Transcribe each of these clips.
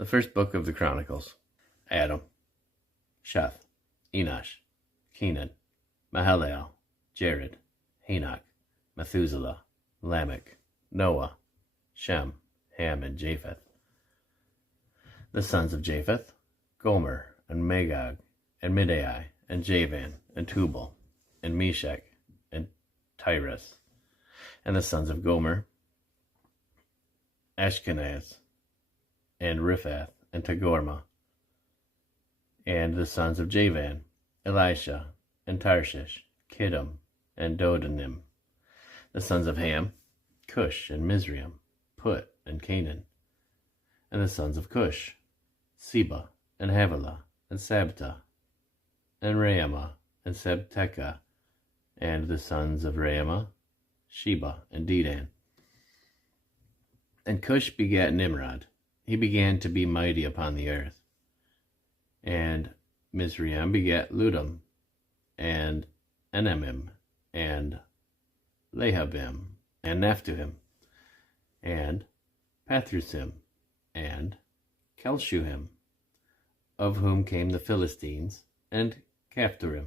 The first book of the Chronicles. Adam, Sheth, Enosh, Kenan, Mahalalel, Jared, Enoch, Methuselah, Lamech, Noah, Shem, Ham, and Japheth. The sons of Japheth, Gomer, and Magog, and Middai, and Javan, and Tubal, and Meshach, and Tyrus. And the sons of Gomer, Ashkenaz, and Riphath, and Tagorma. And the sons of Javan, Elisha, and Tarshish, Kittim, and Dodanim. The sons of Ham, Cush, and Mizraim, Put, and Canaan. And the sons of Cush, Seba, and Havilah, and Sabta, and Raamah, and Sabteka. And the sons of Raamah, Sheba, and Dedan. And Cush begat Nimrod. He began to be mighty upon the earth. And Mizraim begat Ludum, and Enemim, and Lehabim, and Naphtuhim, and Pathrusim, and Kelshuhim, of whom came the Philistines, and Caphtorim.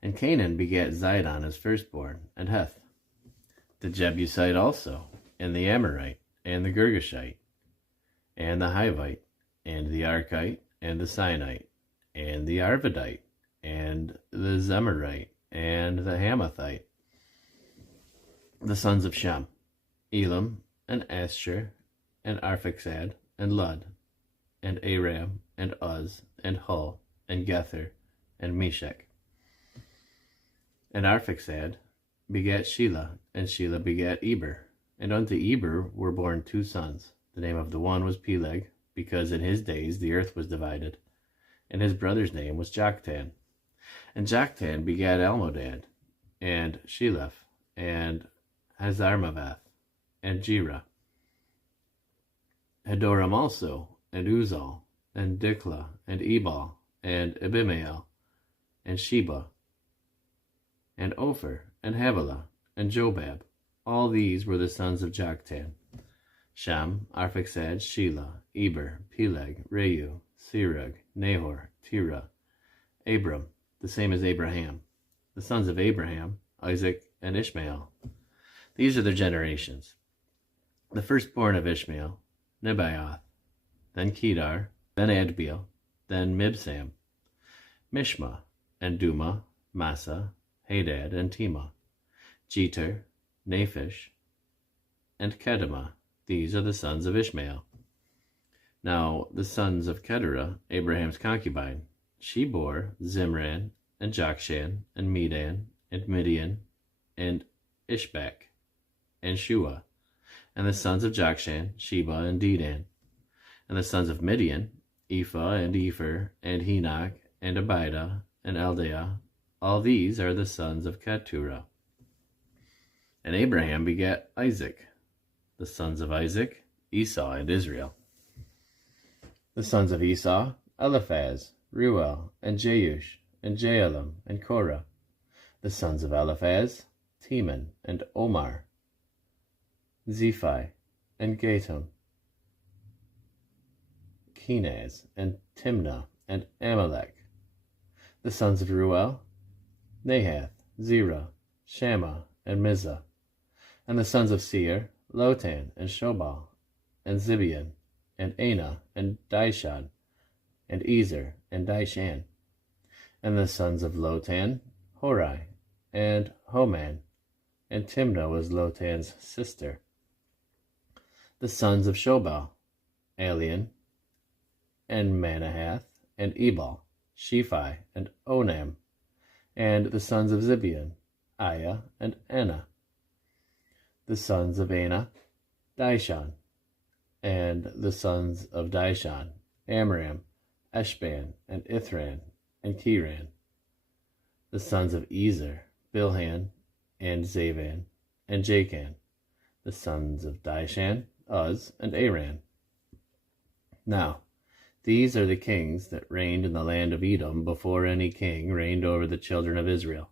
And Canaan begat Zidon his firstborn, and Heth, the Jebusite also, and the Amorite, and the Girgashite, and the Hivite, and the Archite, and the Sinite, and the Arvadite, and the Zemarite, and the Hamathite. The sons of Shem, Elam, and Asshur, and Arphaxad, and Lud, and Aram, and Uz, and Hul, and Gether, and Meshach. And Arphaxad begat Shelah, and Shelah begat Eber. And unto Eber were born two sons. The name of the one was Peleg, because in his days the earth was divided. And his brother's name was Joktan. And Joktan begat Almodad, and Sheleph, and Hazarmaveth, and Jerah. Hadoram also, and Uzal, and Diklah, and Ebal, and Abimael, and Sheba, and Ophir, and Havilah, and Jobab. All these were the sons of Joktan. Shem, Arphaxad, Shelah, Eber, Peleg, Reu, Serug, Nahor, Terah, Abram, the same as Abraham. The sons of Abraham, Isaac, and Ishmael. These are their generations. The firstborn of Ishmael, Nebaioth, then Kedar, then Adbeel, then Mibsam, Mishma, and Duma, Massa, Hadad, and Tema, Jeter, Naphish, and Kedemah. These are the sons of Ishmael. Now the sons of Keturah, Abraham's concubine, she bore Zimran, and Jokshan, and Medan, and Midian, and Ishbak, and Shua. And the sons of Jokshan, Sheba, and Dedan. And the sons of Midian, Ephah, and Epher, and Henoch, and Abidah, and Eldaah. All these are the sons of Keturah. And Abraham begat Isaac. The sons of Isaac, Esau, and Israel. The sons of Esau, Eliphaz, Reuel, and Jeush, and Jaalam, and Korah. The sons of Eliphaz, Teman, and Omar, Zephi, and Gatam, Kenaz, and Timnah, and Amalek. The sons of Reuel, Nahath, Zerah, Shammah, and Mizah. And the sons of Seir, Lotan, and Shobal, and Zibeon, and Anah, and Dishon, and Ezer, and Dishan. And the sons of Lotan, Hori, and Homan, and Timnah was Lotan's sister. The sons of Shobal, Alian, and Manahath, and Ebal, Shephi, and Onam. And the sons of Zibeon, Aiah, and Anah. The sons of Anah, Dishon. And the sons of Dishon, Amram, Eshban, and Ithran, and Kiran. The sons of Ezer, Bilhan, and Zavan, and Jachan. The sons of Dishan, Uz, and Aran. Now, these are the kings that reigned in the land of Edom before any king reigned over the children of Israel.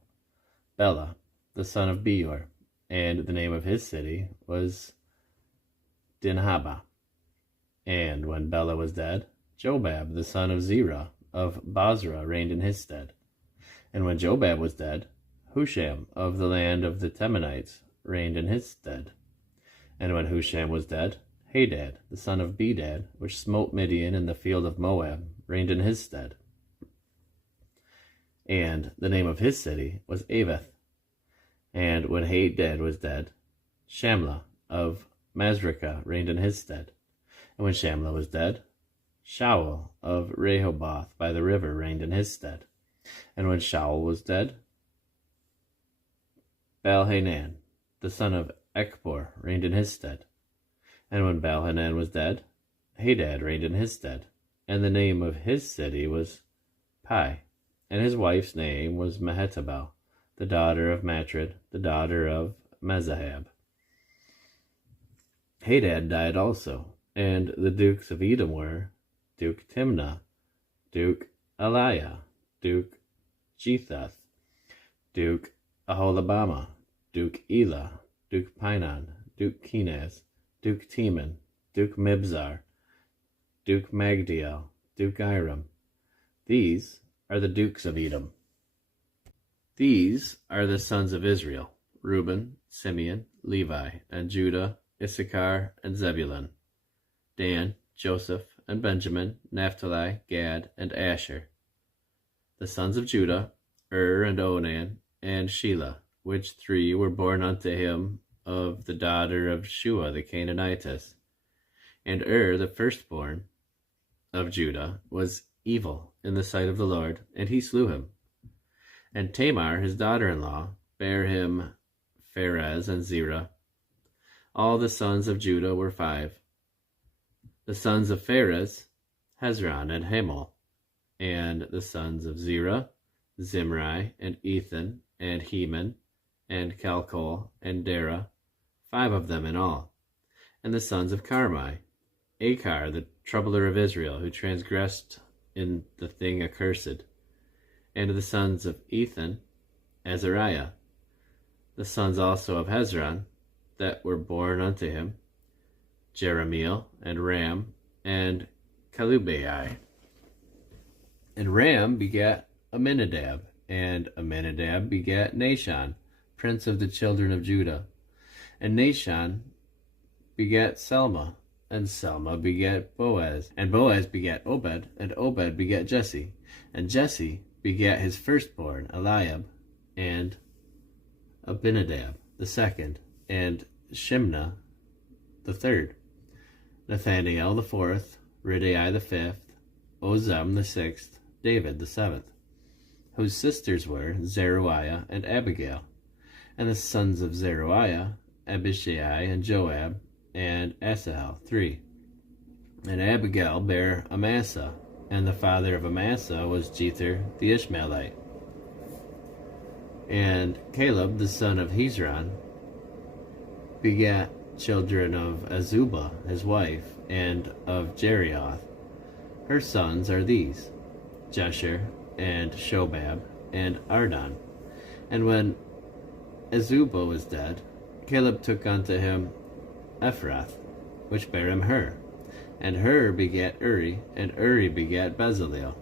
Bela, the son of Beor, and the name of his city was Dinhabah. And when Bela was dead, Jobab the son of Zerah of Basra reigned in his stead. And when Jobab was dead, Husham of the land of the Temanites reigned in his stead. And when Husham was dead, Hadad the son of Bedad, which smote Midian in the field of Moab, reigned in his stead. And the name of his city was Avith. And when Hadad was dead, Shamla of Masrekah reigned in his stead. And when Shamla was dead, Shaul of Rehoboth by the river reigned in his stead. And when Shaul was dead, Baalhanan, the son of Ekbor, reigned in his stead. And when Baalhanan was dead, Hadad reigned in his stead. And the name of his city was Pai. And his wife's name was Mehetabel, the daughter of Matred, the daughter of Mezahab. Hadad died also, and the dukes of Edom were Duke Timnah, Duke Eliah, Duke Jethath, Duke Aholabama, Duke Elah, Duke Pinon, Duke Kenaz, Duke Teman, Duke Mibzar, Duke Magdiel, Duke Iram. These are the dukes of Edom. These are the sons of Israel: Reuben, Simeon, Levi, and Judah, Issachar, and Zebulun, Dan, Joseph, and Benjamin, Naphtali, Gad, and Asher. The sons of Judah, and Onan, and Shelah, which three were born unto him of the daughter of Shua the Canaanitess. And the firstborn of Judah, was evil in the sight of the Lord, and he slew him. And Tamar, his daughter-in-law, bare him Pharez and Zerah. All the sons of Judah were 5. The sons of Pharez, Hezron and Hamul. And the sons of Zerah, Zimri, and Ethan, and Heman, and Calcol, and Dara, 5 of them in all. And the sons of Carmi, Achar, the troubler of Israel, who transgressed in the thing accursed. And the sons of Ethan, Azariah. The sons also of Hezron, that were born unto him, Jeremiel, and Ram, and Kalubai. And Ram begat Aminadab, and Aminadab begat Nahshon, prince of the children of Judah. And Nahshon begat Selma, and Selma begat Boaz, and Boaz begat Obed, and Obed begat Jesse, and Jesse begat his firstborn Eliab, and Abinadab the second, and Shimna the third, Nathaniel the fourth, Ridai the fifth, Ozem the sixth, David the seventh, whose sisters were Zeruiah and Abigail. And the sons of Zeruiah, Abishai and Joab, and Asahel, 3. And Abigail bare Amasa, and the father of Amasa was Jether the Ishmaelite. And Caleb the son of Hezron begat children of Azubah his wife, and of Jerioth. Her sons are these, Jesher, and Shobab, and Ardon. And when Azubah was dead, Caleb took unto him Ephrath, which bare him Hur. And Hur begat Uri, and Uri begat Bezaleel.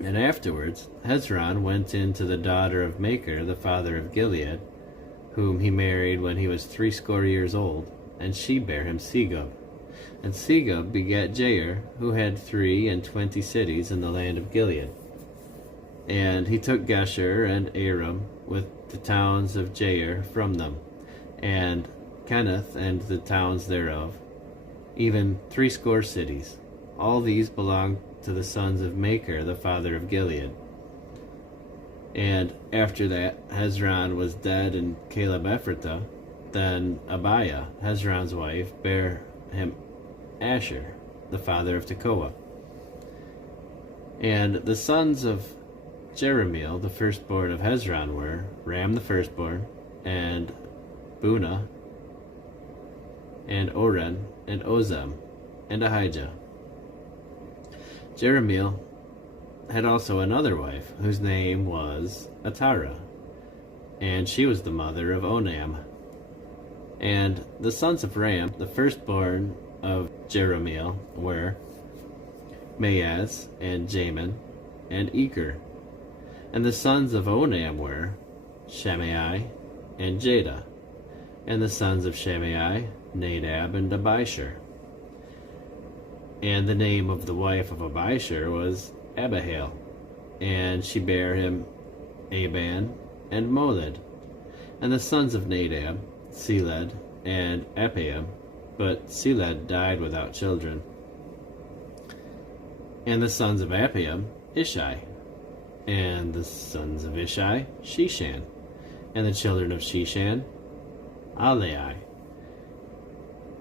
And afterwards Hezron went in to the daughter of Machir, the father of Gilead, whom he married when he was 80 years old, and she bare him Segub. And Segub begat Jair, who had 23 cities in the land of Gilead. And he took Geshur and Aram with the towns of Jair from them, and Kenneth and the towns thereof, even 80 cities. All these belonged to the sons of Machir, the father of Gilead. And after that Hezron was dead, and Caleb Ephrathah. Then Abiah, Hezron's wife, bare him Asher, the father of Tekoa. And the sons of Jeremiel, the firstborn of Hezron, were Ram the firstborn, and Bunah, and Oren, and Ozem, and Ahijah. Jeremiel had also another wife, whose name was Atara, and she was the mother of Onam. And the sons of Ram, the firstborn of Jeremiel were Maaz, and Jamin, and Eker. And the sons of Onam were Shammai, and Jada. And the sons of Shammai, Nadab, and Abishur. And the name of the wife of Abishur was Abihail, and she bare him Aban and Moled. And the sons of Nadab, Seled, and Appaim, but Seled died without children. And the sons of Appaim, Ishai. And the sons of Ishai, Shishan. And the children of Shishan, Alai.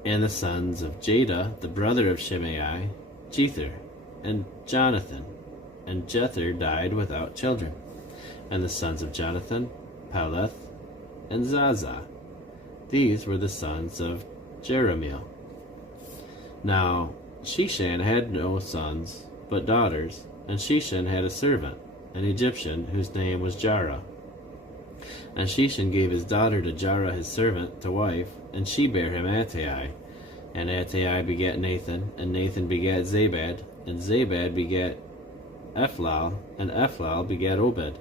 And the sons of Jada, the brother of Shimei, Jether, and Jonathan. And Jether died without children. And the sons of Jonathan, Peleth, and Zaza. These were the sons of Jeremiel. Now Shishan had no sons, but daughters, and Shishan had a servant, an Egyptian, whose name was Jarah. And Shishan gave his daughter to Jarah his servant to wife, and she bare him Attai. And Attai begat Nathan, and Nathan begat Zabad, and Zabad begat Ephlal, and Ephlal begat Obed.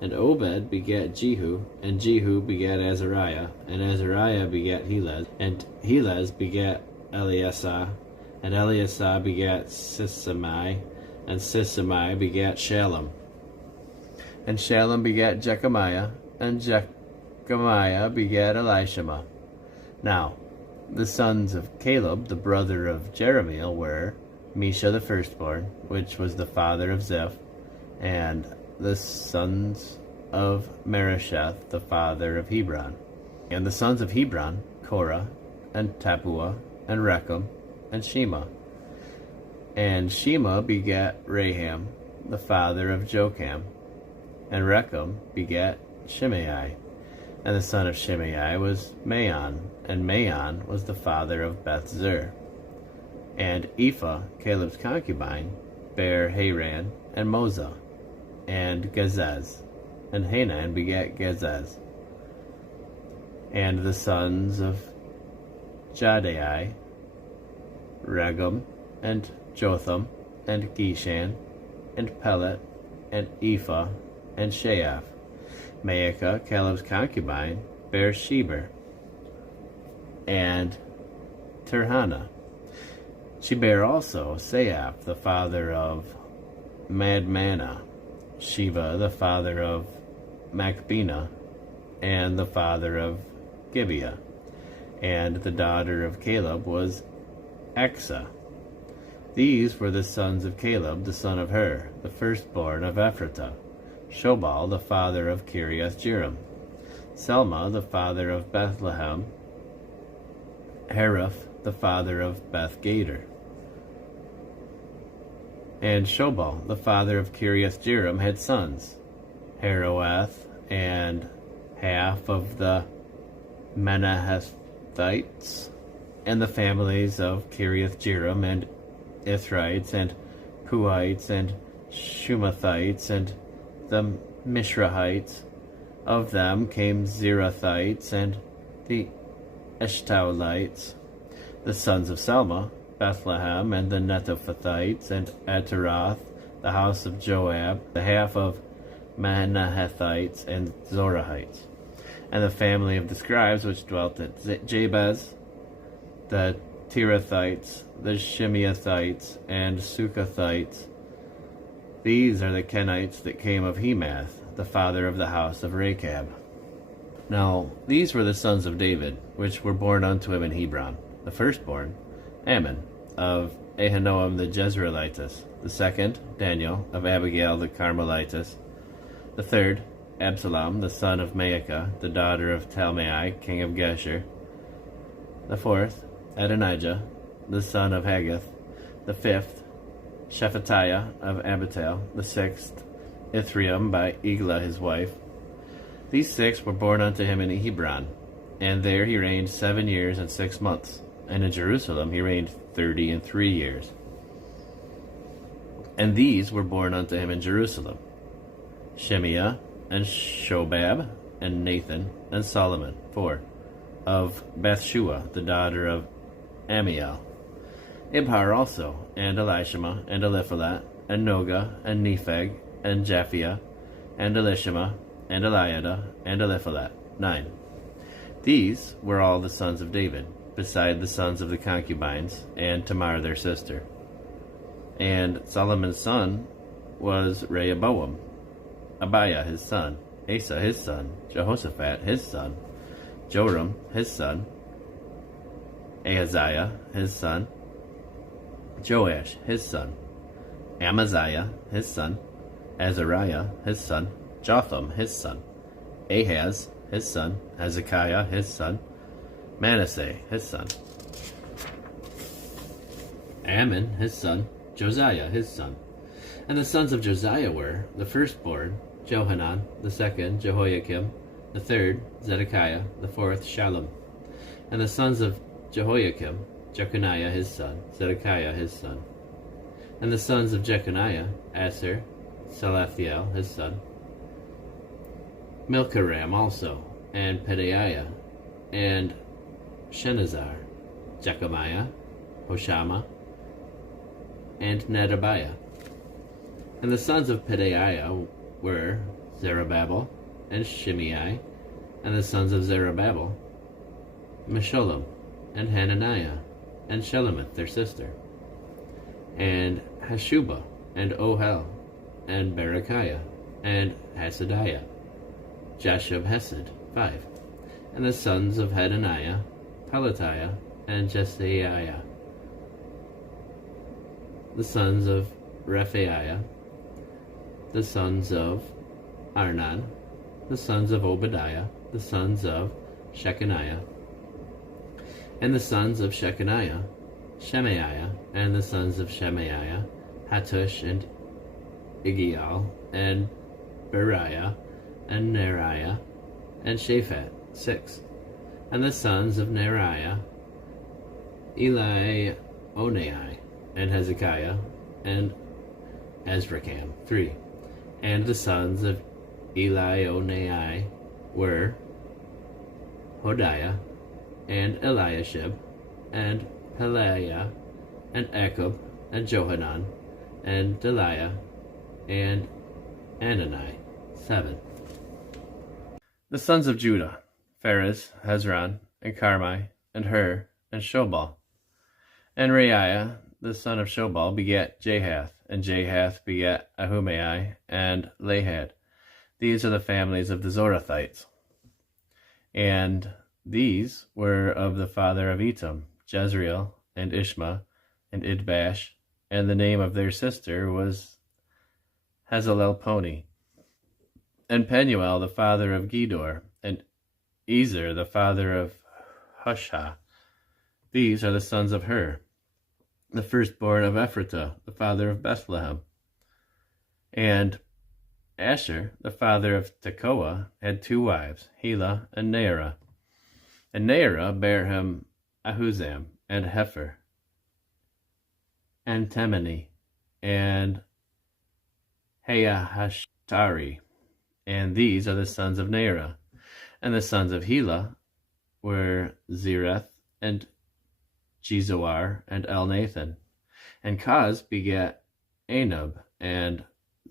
And Obed begat Jehu, and Jehu begat Azariah, and Azariah begat Helez, and Helez begat Eleasah, and Eleasah begat Sisamai, and Sisamai begat Shalom. And Shalom begat Jechamiah, and Jechamiah begat Elishama. Now the sons of Caleb, the brother of Jeremiel, were Misha the firstborn, which was the father of Ziph, and the sons of Meresheth, the father of Hebron. And the sons of Hebron, Korah, and Tappuah, and Rechem, and Shema. And Shema begat Raham, the father of Jocham. And Rechem begat Shimei. And the son of Shimei was Maon, and Maon was the father of Beth-zur. And Ephah, Caleb's concubine, bare Haran and Mozah, and Gezez. And Hanan begat Gezez. And the sons of Jaddai, Regem, and Jotham, and Geshan, and Pelet, and Ephah, and Sheaph. Maacah, Caleb's concubine, bare Sheber, and Tirhana. She bare also Saaph, the father of Madmanah, Sheva, the father of Machbenah, and the father of Gibeah. And the daughter of Caleb was Achsah. These were the sons of Caleb, the son of Hur, the firstborn of Ephratah. Shobal, the father of Kiriath Jearim. Selma, the father of Bethlehem. Haraph, the father of Beth Gader. And Shobal, the father of Kiriath Jearim, had sons, Haroath, and half of the Manahethites, and the families of Kiriath Jearim, and Ithrites, and Puhites, and Shumathites, and the Mishrahites. Of them came Zerathites, and the Eshtaulites. The sons of Selma, Bethlehem, and the Netophathites, and Ataroth, the house of Joab, the half of Manahethites, and Zorahites. And the family of the scribes which dwelt at Jabez, the Tirathites, the Shimeathites, and Sukathites. These are the Kenites that came of Hemath, the father of the house of Rechab. Now these were the sons of David, which were born unto him in Hebron. The firstborn, Ammon, of Ahinoam the Jezreelitess. The second, Daniel, of Abigail the Carmelitess. The third, Absalom, the son of Maacah, the daughter of Talmai, king of Geshur. The fourth, Adonijah, the son of Haggith. The fifth, Shephatiah of Abital. The sixth, Ithream by Eglah his wife. These six were born unto him in Hebron, and there he reigned 7 years and 6 months. And in Jerusalem he reigned 33 years. And these were born unto him in Jerusalem, Shemiah, and Shobab, and Nathan, and Solomon, 4, of Bathshua, the daughter of Amiel. Ibhar also, and Elishama, and Eliphalet, and Noga, and Nepheg, and Japhia, and Elishama, and Eliada, and Eliphalet. 9. These were all the sons of David, beside the sons of the concubines, and Tamar their sister. And Solomon's son was Rehoboam, Abiah his son, Asa his son, Jehoshaphat his son, Joram his son, Ahaziah his son, Joash his son, Amaziah his son, Azariah his son, Jotham his son, Ahaz his son, Hezekiah his son, Manasseh his son, Ammon his son, Josiah his son. And the sons of Josiah were, the firstborn, Johanan, the second, Jehoiakim, the third, Zedekiah, the fourth, Shallum. And the sons of Jehoiakim, Jeconiah his son, Zedekiah his son. And the sons of Jeconiah, Asher, Salathiel his son, Milcaram also, and Pedaiah, and Shenazar, Jechemiah, Hoshama, and Nadabiah. And the sons of Pedaiah were Zerubbabel and Shimei, and the sons of Zerubbabel, Meshullam, and Hananiah, and Shelemith their sister, and Hashubah, and Ohel, and Berechiah, and Hasadiah, Jashub Hesed. 5. And the sons of Hedaniah, Pelatiah, and Jesaiah. The sons of Rephaiah, the sons of Arnan, the sons of Obadiah, the sons of Shechaniah, and the sons of Shechaniah, Shemaiah, and the sons of Shemaiah, Hattush, and Igial, and Beriah, and Neriah, and Shaphat. 6. And the sons of Neriah, Elionai, and Hezekiah, and Azrikam. 3. And the sons of Elionai were Hodiah, and Eliashib, and Pelaiah, and Akub, and Johanan, and Deliah, and Anani. 7. The sons of Judah, Pharez, Hezron, and Carmi, and Hur, and Shobal. And Reiah, the son of Shobal, begat Jahath, and Jahath begat Ahumai, and Lahad. These are the families of the Zorathites. And these were of the father of Etam, Jezreel, and Ishma, and Idbash, and the name of their sister was Hazelelponi. And Penuel, the father of Gedor, and Ezer, the father of Hushah. These are the sons of Hur, the firstborn of Ephratah, the father of Bethlehem. And Asher, the father of Tekoa, had 2 wives, Helah and Naarah. And Naarah bare him Ahuzam, and Hefer, and Temeni, and Haahashtari. And these are the sons of Naarah. And the sons of Helah were Zereth, and Jezoar, and Elnathan. And Koz begat Anub, and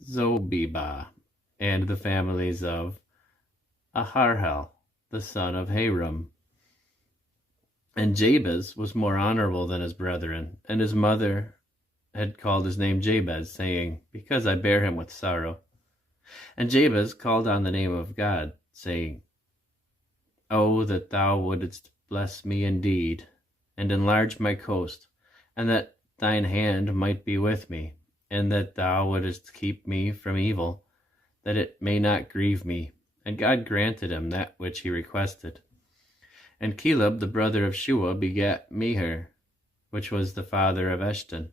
Zobebah, and the families of Aharhel, the son of Haram. And Jabez was more honorable than his brethren, and his mother had called his name Jabez, saying, Because I bare him with sorrow. And Jabez called on the name of God, saying, Oh, that thou wouldest bless me indeed, and enlarge my coast, and that thine hand might be with me, and that thou wouldest keep me from evil, that it may not grieve me. And God granted him that which he requested. And Caleb, the brother of Shua, begat Meher, which was the father of Eshton.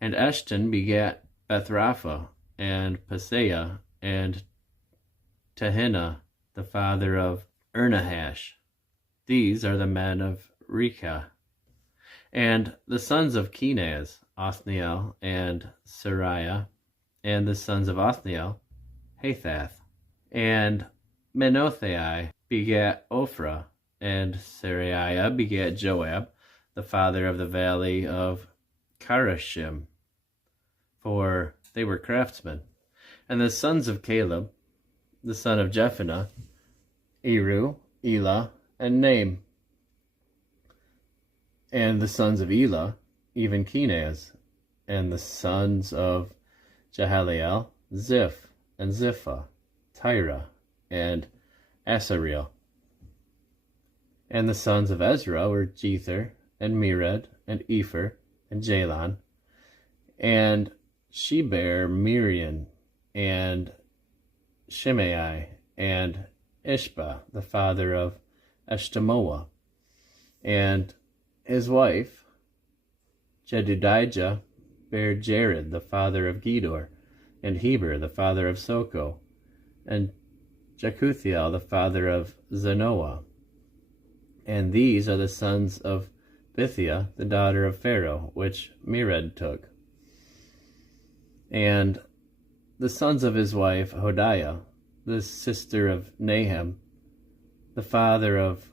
And Eshton begat Bethrapha, and Paseah, and Tehinnah, the father of Ernahash. These are the men of Rekah. And the sons of Kenaz, Othniel, and Sariah. And the sons of Othniel, Hathath. And Menothai begat Ophrah, and Sariah begat Joab, the father of the valley of Karashim, for they were craftsmen. And the sons of Caleb, the son of Jephunneh, Eru, Elah, and Naam. And the sons of Elah, even Kenaz. And the sons of Jahaliel, Ziph, and Ziphah, Tyra, and Asariel. And the sons of Ezra were Jether, and Mered, and Epher, and Jalon. And she bare Miriam, and Shimei, and Ishba, the father of Eshtemoa. And his wife, Jedudijah, bare Jared, the father of Gedor, and Heber, the father of Soko, and Jekuthiel, the father of Zanoah. And these are the sons of Bithia, the daughter of Pharaoh, which Mered took. And the sons of his wife Hodiah, the sister of Nahum, the father of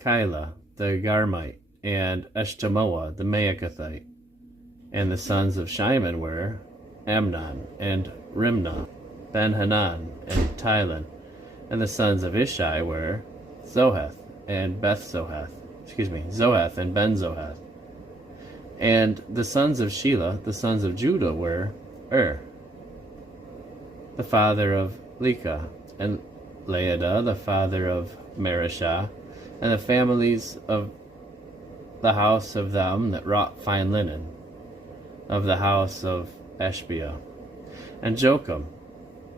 Keilah, the Garmite, and Eshtemoa, the Maacathite. And the sons of Shimon were Amnon, and Rimnah, Ben-Hanan, and Tilon. And the sons of Ishai were Zoheth, and Zoheth and Ben-Zoheth. And the sons of Shelah, the sons of Judah, were the father of Leka, and Laadah, the father of Marishah, and the families of the house of them that wrought fine linen, of the house of Ashbia, and Jocham,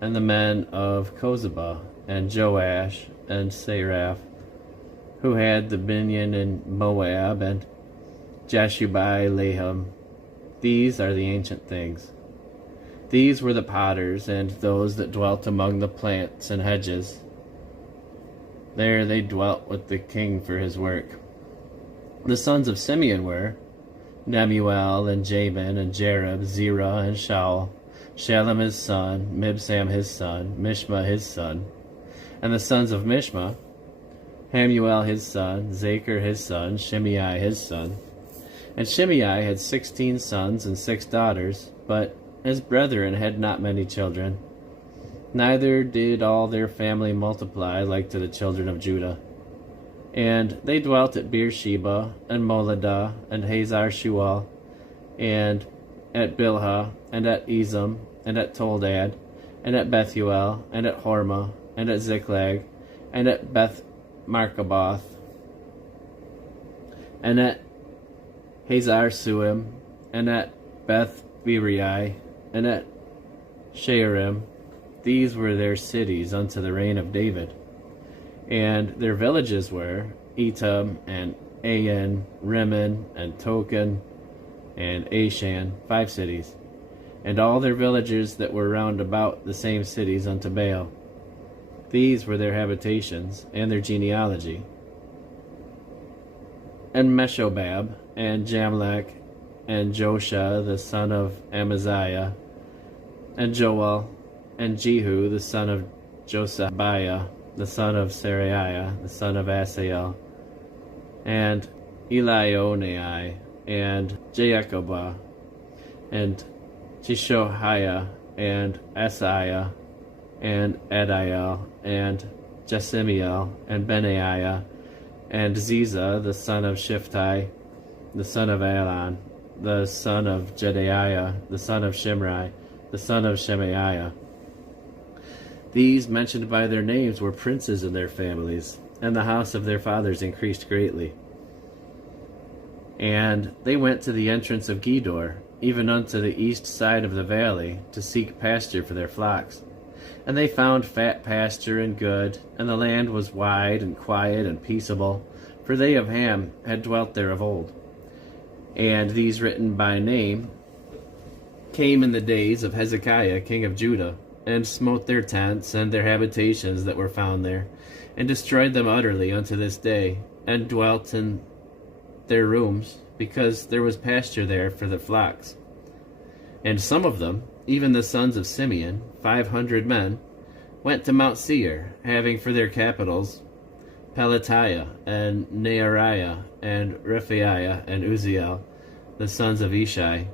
and the men of Kozeba, and Joash, and Seraph, who had the Binyan in Moab, and Jashubai-Laham. These are the ancient things. These were the potters, and those that dwelt among the plants and hedges. There they dwelt with the king for his work. The sons of Simeon were Nemuel, and Jabin, and Jereb, Zerah, and Shaul, Shalem his son, Mibsam his son, Mishma his son. And the sons of Mishma, Hamuel his son, Zachar his son, Shimei his son. And Shimei had 16 sons and 6 daughters, but his brethren had not many children. Neither did all their family multiply like to the children of Judah. And they dwelt at Beersheba, and Moladah, and Hazar Shual, and at Bilhah, and at Ezem, and at Toldad, and at Bethuel, and at Hormah, and at Ziklag, and at Beth Markaboth, and at Hazar Suim, and at Beth Beriai, and at Shearim. These were their cities unto the reign of David. And their villages were Etam, and Ain, Rimmon, and Token, and Ashan, 5 cities. And all their villages that were round about the same cities unto Baal. These were their habitations, and their genealogy. And Meshobab, and Jamlech, and Josha, the son of Amaziah, and Joel, and Jehu, the son of Josibiah, the son of Seraiah, the son of Asael, and Elionai, and Jacoba, and Jeshoiah, and Asaiah, and Adiel, and Jesimiel, and Benaiah, and Ziza, the son of Shiftai, the son of Alon, the son of Jedaiah, the son of Shimri, the son of Shemaiah. These, mentioned by their names, were princes in their families, and the house of their fathers increased greatly. And they went to the entrance of Gedor, even unto the east side of the valley, to seek pasture for their flocks. And they found fat pasture and good, and the land was wide and quiet and peaceable, for they of Ham had dwelt there of old. And these written by name came in the days of Hezekiah king of Judah, and smote their tents and their habitations that were found there, and destroyed them utterly unto this day, and dwelt in their rooms, because there was pasture there for the flocks. And some of them, even the sons of Simeon, 500 men, went to Mount Seir, having for their capitals Pelatiah, and Neariah, and Rephaiah, and Uziel, the sons of Ishai.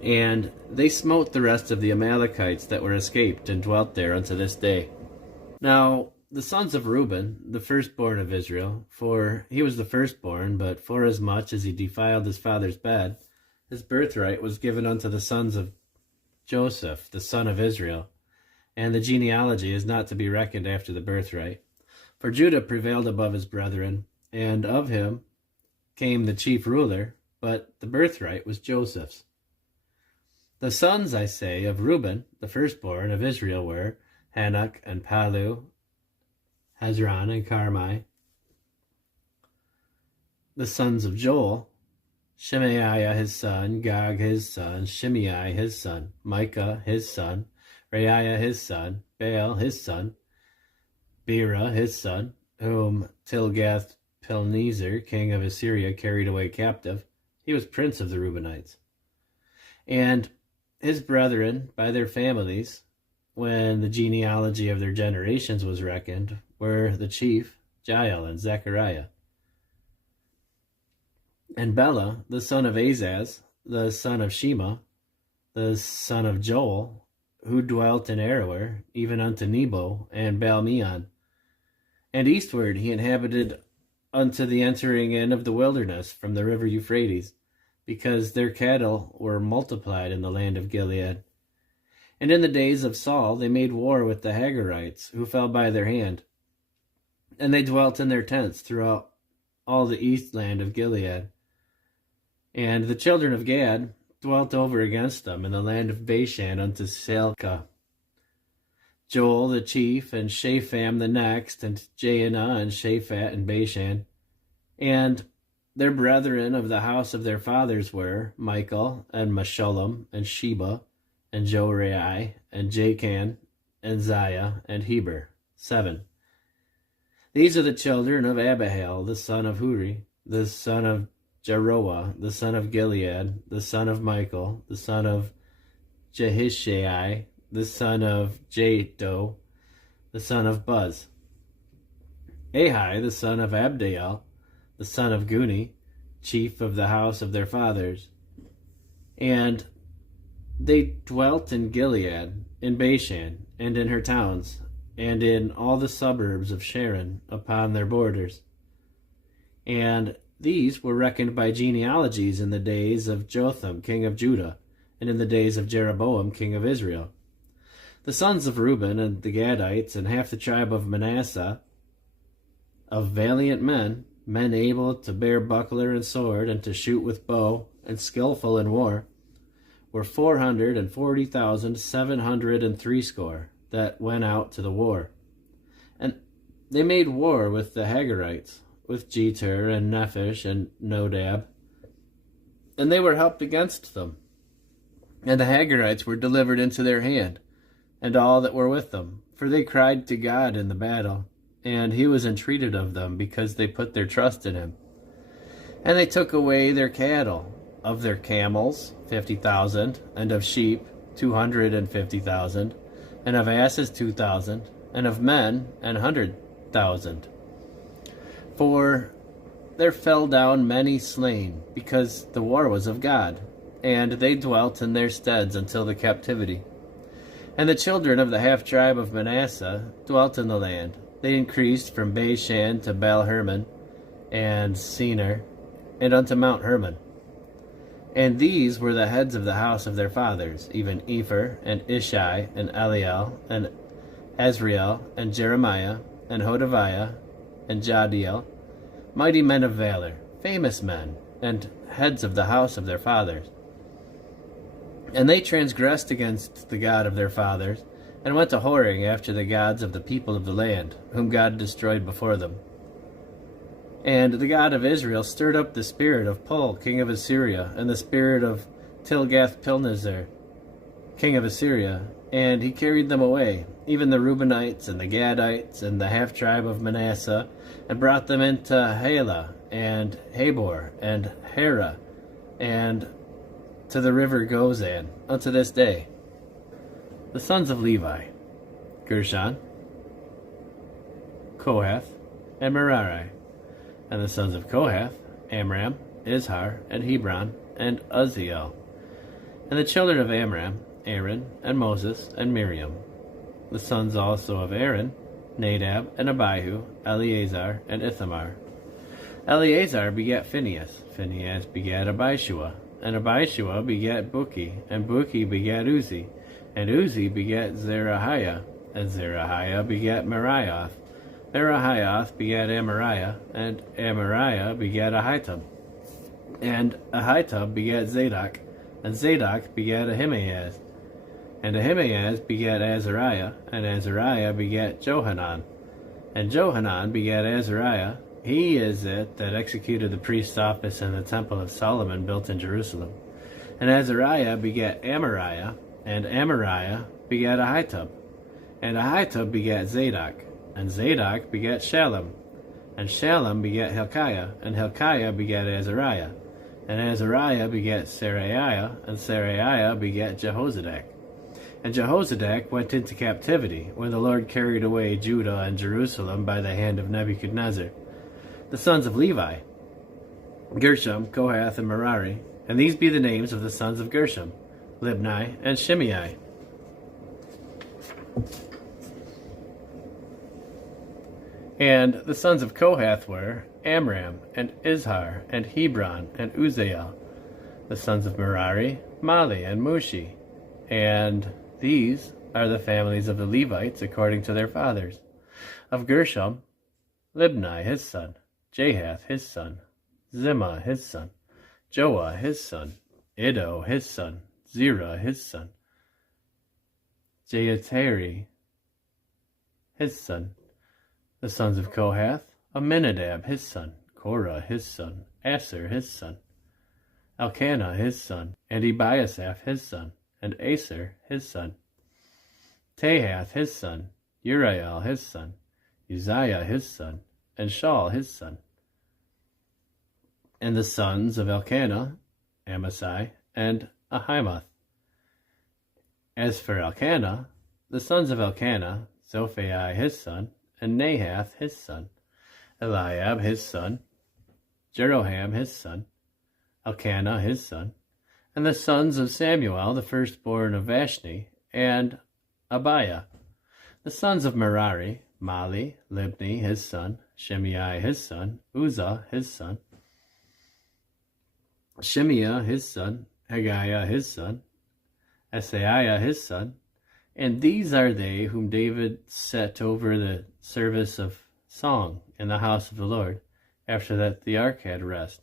And they smote the rest of the Amalekites that were escaped, and dwelt there unto this day. Now the sons of Reuben, the firstborn of Israel, for he was the firstborn, but forasmuch as he defiled his father's bed, his birthright was given unto the sons of Joseph, the son of Israel, and the genealogy is not to be reckoned after the birthright. For Judah prevailed above his brethren, and of him came the chief ruler, but the birthright was Joseph's. The sons, I say, of Reuben, the firstborn of Israel, were Hanok and Palu, Hezron and Carmi. The sons of Joel, Shemaiah his son, Gog his son, Shimei his son, Micah his son, Reiah his son, Baal his son, Bera his son, whom Tilgath-Pilneser, king of Assyria, carried away captive. He was prince of the Reubenites. And his brethren, by their families, when the genealogy of their generations was reckoned, were the chief, Jael and Zechariah. And Bela, the son of Azaz, the son of Shema, the son of Joel, who dwelt in Aroer, even unto Nebo and Baal-meon. And eastward he inhabited unto the entering in of the wilderness from the river Euphrates, because their cattle were multiplied in the land of Gilead. And in the days of Saul they made war with the Hagarites, who fell by their hand. And they dwelt in their tents throughout all the east land of Gilead. And the children of Gad dwelt over against them in the land of Bashan unto Salcah. Joel the chief, and Shapham the next, and Jaanah and Shaphat and Bashan. And their brethren of the house of their fathers were Michael, and Meshullam, and Sheba, and Jorai, and Jachan, and Ziah, and Heber. 7. These are the children of Abihail, the son of Huri, the son of Jeroah, the son of Gilead, the son of Michael, the son of Jehishai, the son of Jado, the son of Buz. Ahai, the son of Abdiel, the son of Guni, chief of the house of their fathers. And they dwelt in Gilead, in Bashan, and in her towns, and in all the suburbs of Sharon upon their borders. And these were reckoned by genealogies in the days of Jotham, king of Judah, and in the days of Jeroboam, king of Israel. The sons of Reuben and the Gadites, and half the tribe of Manasseh, of valiant men, men able to bear buckler and sword, and to shoot with bow, and skillful in war, were 440,760 that went out to the war. And they made war with the Hagarites, with Jeter and Nephish and Nodab, and they were helped against them. And the Hagarites were delivered into their hand, and all that were with them, for they cried to God in the battle, and he was entreated of them, because they put their trust in him. And they took away their cattle, of their camels 50,000, and of sheep 250,000, and of asses 2,000, and of men 100,000. For there fell down many slain, because the war was of God, and they dwelt in their steads until the captivity. And the children of the half-tribe of Manasseh dwelt in the land. They increased from Bashan to Baal-Hermon, and Senir, and unto Mount Hermon. And these were the heads of the house of their fathers, even Epher, and Ishai, and Eliel, and Azriel, and Jeremiah, and Hodaviah, and Jadiel, mighty men of valor, famous men, and heads of the house of their fathers. And they transgressed against the God of their fathers, and went a whoring after the gods of the people of the land, whom God destroyed before them. And the God of Israel stirred up the spirit of Pul, king of Assyria, and the spirit of Tilgath-Pilneser, king of Assyria, and he carried them away, even the Reubenites and the Gadites and the half-tribe of Manasseh, and brought them into Halah and Habor and Hera, and to the river Gozan, unto this day. The sons of Levi, Gershon, Kohath, and Merari. And the sons of Kohath, Amram, Izhar, and Hebron, and Uzziel. And the children of Amram, Aaron, and Moses, and Miriam. The sons also of Aaron, Nadab, and Abihu, Eleazar, and Ithamar. Eleazar begat Phinehas, Phinehas begat Abishua, and Abishua begat Buki, and Buki begat Uzi, and Uzi begat Zerahiah, and Zerahiah begat Meraioth. Meraioth begat Amariah, and Amariah begat Ahitub, and Ahitub begat Zadok, and Zadok begat Ahimaaz, and Ahimaaz begat Azariah, and Azariah begat Johanan, and Johanan begat Azariah. He is it that executed the priest's office in the temple of Solomon built in Jerusalem. And Azariah begat Amariah, and Amariah begat Ahitub, and Ahitub begat Zadok, and Zadok begat Shallum, and Shallum begat Hilkiah, and Hilkiah begat Azariah, and Azariah begat Seraiah, and Seraiah begat Jehozadak. And Jehozadak went into captivity when the Lord carried away Judah and Jerusalem by the hand of Nebuchadnezzar. The sons of Levi, Gershom, Kohath, and Merari, and these be the names of the sons of Gershom, Libni, and Shimei. And the sons of Kohath were Amram, and Izhar, and Hebron, and Uzziel. The sons of Merari, Mali, and Mushi. And these are the families of the Levites according to their fathers. Of Gershom, Libni his son, Jahath his son, Zimmah his son, Joah his son, Iddo his son, Zerah his son, Jeateri his son. The sons of Kohath, Aminadab his son, Korah his son, Aser his son, Elkanah his son, and Ebiasaph his son, and Aser his son, Tahath his son, Uriel his son, Uzziah his son, and Shaul his son. And the sons of Elkanah, Amasai, and Ahimoth. As for Elkanah, the sons of Elkanah, Zophai his son, and Nahath his son, Eliab his son, Jeroham his son, Elkanah his son, and the sons of Samuel, the firstborn of Vashni, and Abiah. The sons of Merari, Mali, Libni his son, Shimei his son, Uzzah his son, Shimea his son, Haggiah his son, Asaiah his son, and these are they whom David set over the service of song in the house of the Lord, after that the ark had rest.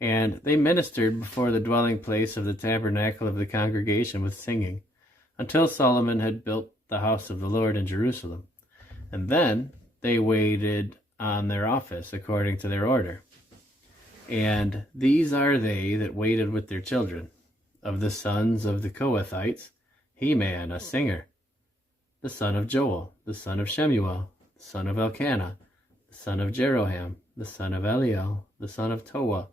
And they ministered before the dwelling place of the tabernacle of the congregation with singing, until Solomon had built the house of the Lord in Jerusalem. And then they waited on their office according to their order. And these are they that waited with their children. Of the sons of the Kohathites, Heman, a singer, the son of Joel, the son of Shemuel, the son of Elkanah, the son of Jeroham, the son of Eliel, the son of Toah,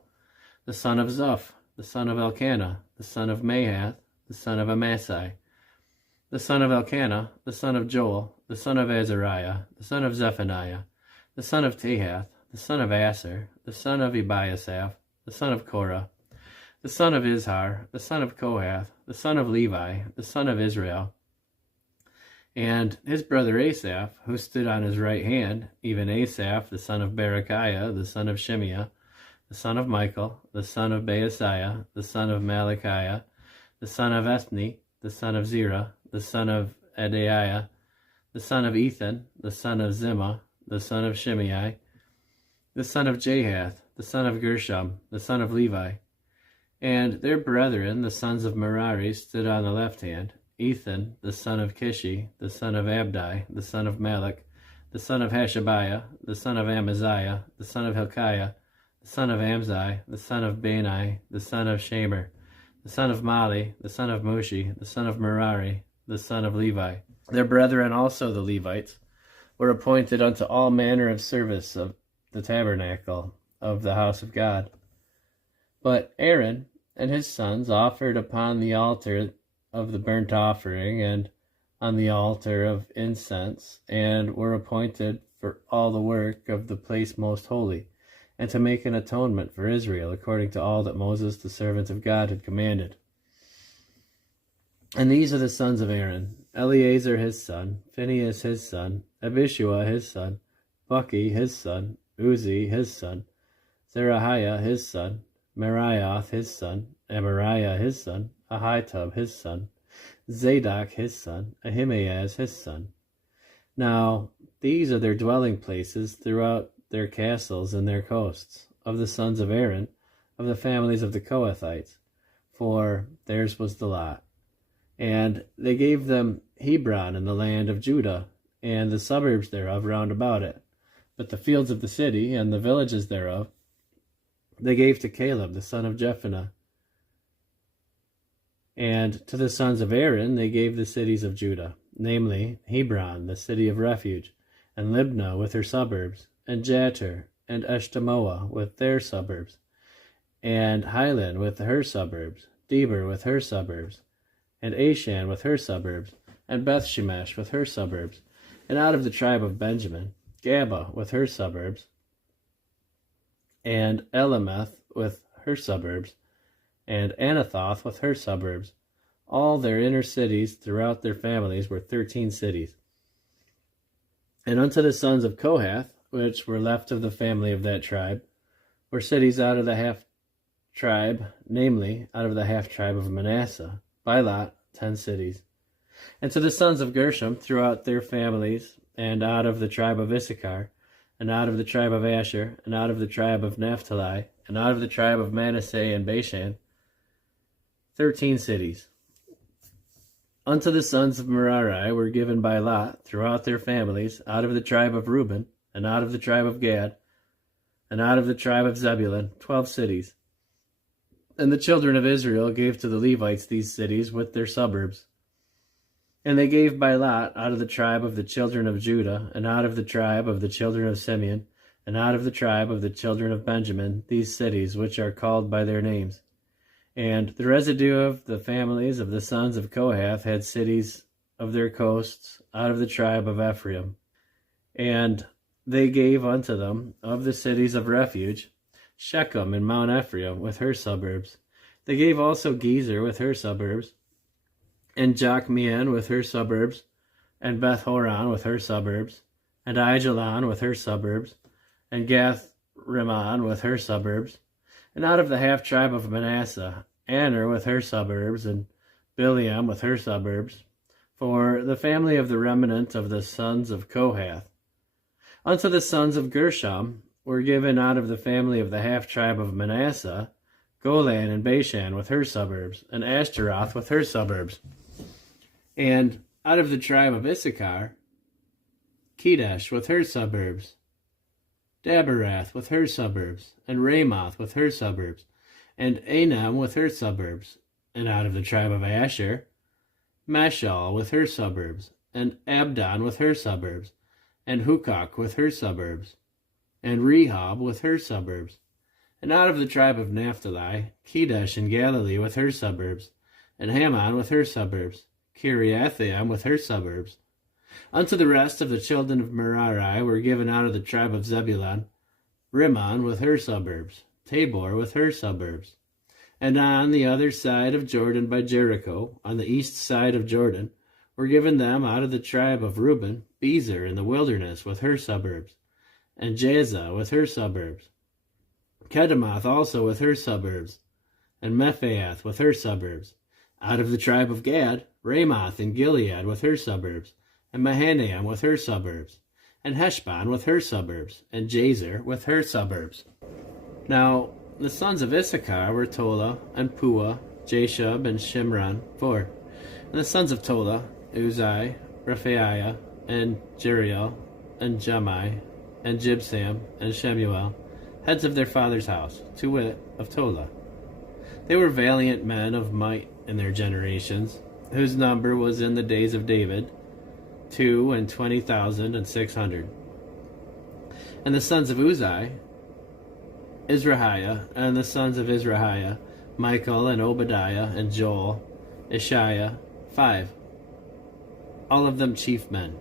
the son of Zuph, the son of Elkanah, the son of Mahath, the son of Amasai, the son of Elkanah, the son of Joel, the son of Azariah, the son of Zephaniah, the son of Tahath, the son of Aser, the son of Ebiasaph, the son of Korah, the son of Izhar, the son of Kohath, the son of Levi, the son of Israel, and his brother Asaph, who stood on his right hand, even Asaph, the son of Berechiah, the son of Shimea, the son of Michael, the son of Baasiah, the son of Malachiah, the son of Ethni, the son of Zerah, the son of Adaiah, the son of Ethan, the son of Zimmah, the son of Shimei, the son of Jahath, the son of Gershom, the son of Levi. And their brethren, the sons of Merari, stood on the left hand, Ethan, the son of Kishi, the son of Abdi, the son of Malach, the son of Hashabiah, the son of Amaziah, the son of Hilkiah, the son of Amzi, the son of Bani, the son of Shamer, the son of Mali, the son of Mushi, the son of Merari, the son of Levi. Their brethren also the Levites were appointed unto all manner of service of the tabernacle of the house of God. But Aaron and his sons offered upon the altar of the burnt offering and on the altar of incense, and were appointed for all the work of the place most holy, and to make an atonement for Israel, according to all that Moses, the servant of God, had commanded. And these are the sons of Aaron: Eleazar his son, Phinehas his son, Abishua his son, Bucky his son, Uzi his son, Zerahiah his son, Merioth his son, Amariah his son, Ahitub his son, Zadok his son, Ahimaaz his son. Now these are their dwelling places throughout their castles and their coasts, of the sons of Aaron, of the families of the Kohathites, for theirs was the lot. And they gave them Hebron in the land of Judah, and the suburbs thereof round about it. But the fields of the city and the villages thereof they gave to Caleb the son of Jephunneh. And to the sons of Aaron they gave the cities of Judah, namely Hebron, the city of refuge, and Libnah with her suburbs, and Jattir, and Eshtemoa with their suburbs, and Hilan with her suburbs, Deber with her suburbs, and Ashan with her suburbs, and Bethshemesh with her suburbs, and out of the tribe of Benjamin, Gaba with her suburbs, and Elameth with her suburbs, and Anathoth with her suburbs. All their inner cities throughout their families were 13 cities. And unto the sons of Kohath, which were left of the family of that tribe, were cities out of the half-tribe, namely, out of the half-tribe of Manasseh, by lot, 10 cities. And to the sons of Gershom, throughout their families, and out of the tribe of Issachar, and out of the tribe of Asher, and out of the tribe of Naphtali, and out of the tribe of Manasseh and Bashan, 13 cities. Unto the sons of Merari were given by lot, throughout their families, out of the tribe of Reuben, and out of the tribe of Gad, and out of the tribe of Zebulun, 12 cities. And the children of Israel gave to the Levites these cities with their suburbs. And they gave by lot out of the tribe of the children of Judah, and out of the tribe of the children of Simeon, and out of the tribe of the children of Benjamin, these cities which are called by their names. And the residue of the families of the sons of Kohath had cities of their coasts out of the tribe of Ephraim. And they gave unto them of the cities of refuge Shechem and Mount Ephraim with her suburbs. They gave also Gezer with her suburbs, and Jokmeam with her suburbs, and Beth-horon with her suburbs, and Aijalon with her suburbs, and Gath-rimmon with her suburbs. And out of the half-tribe of Manasseh, Aner with her suburbs, and Bileam with her suburbs, for the family of the remnant of the sons of Kohath. Unto the sons of Gershom were given out of the family of the half-tribe of Manasseh, Golan and Bashan with her suburbs, and Ashtaroth with her suburbs. And out of the tribe of Issachar, Kedesh with her suburbs, Daberath with her suburbs, and Ramoth with her suburbs, and Anam with her suburbs. And out of the tribe of Asher, Mashal with her suburbs, and Abdon with her suburbs, and Hukok with her suburbs, and Rehob with her suburbs. And out of the tribe of Naphtali, Kedesh in Galilee with her suburbs, and Hammon with her suburbs, Kiriathaim with her suburbs. Unto the rest of the children of Merari were given out of the tribe of Zebulun, Rimmon with her suburbs, Tabor with her suburbs. And on the other side of Jordan by Jericho, on the east side of Jordan, were given them out of the tribe of Reuben, Bezer in the wilderness with her suburbs, and Jaza with her suburbs, Kedemoth also with her suburbs, and Mephaath with her suburbs. Out of the tribe of Gad, Ramoth in Gilead with her suburbs, and Mahanaim with her suburbs, and Heshbon with her suburbs, and Jazer with her suburbs. Now the sons of Issachar were Tola, and Puah, Jashub, and Shimron, 4. And the sons of Tola, Uzai, Rephaiah, and Jeriel, and Jemai, and Jibsam, and Shemuel, heads of their father's house, to wit, of Tola. They were valiant men of might in their generations, whose number was in the days of David 22,600. And the sons of Uzai, Izrahiah, and the sons of Izrahiah, Michael, and Obadiah, and Joel, Ishiah, 5. All of them chief men.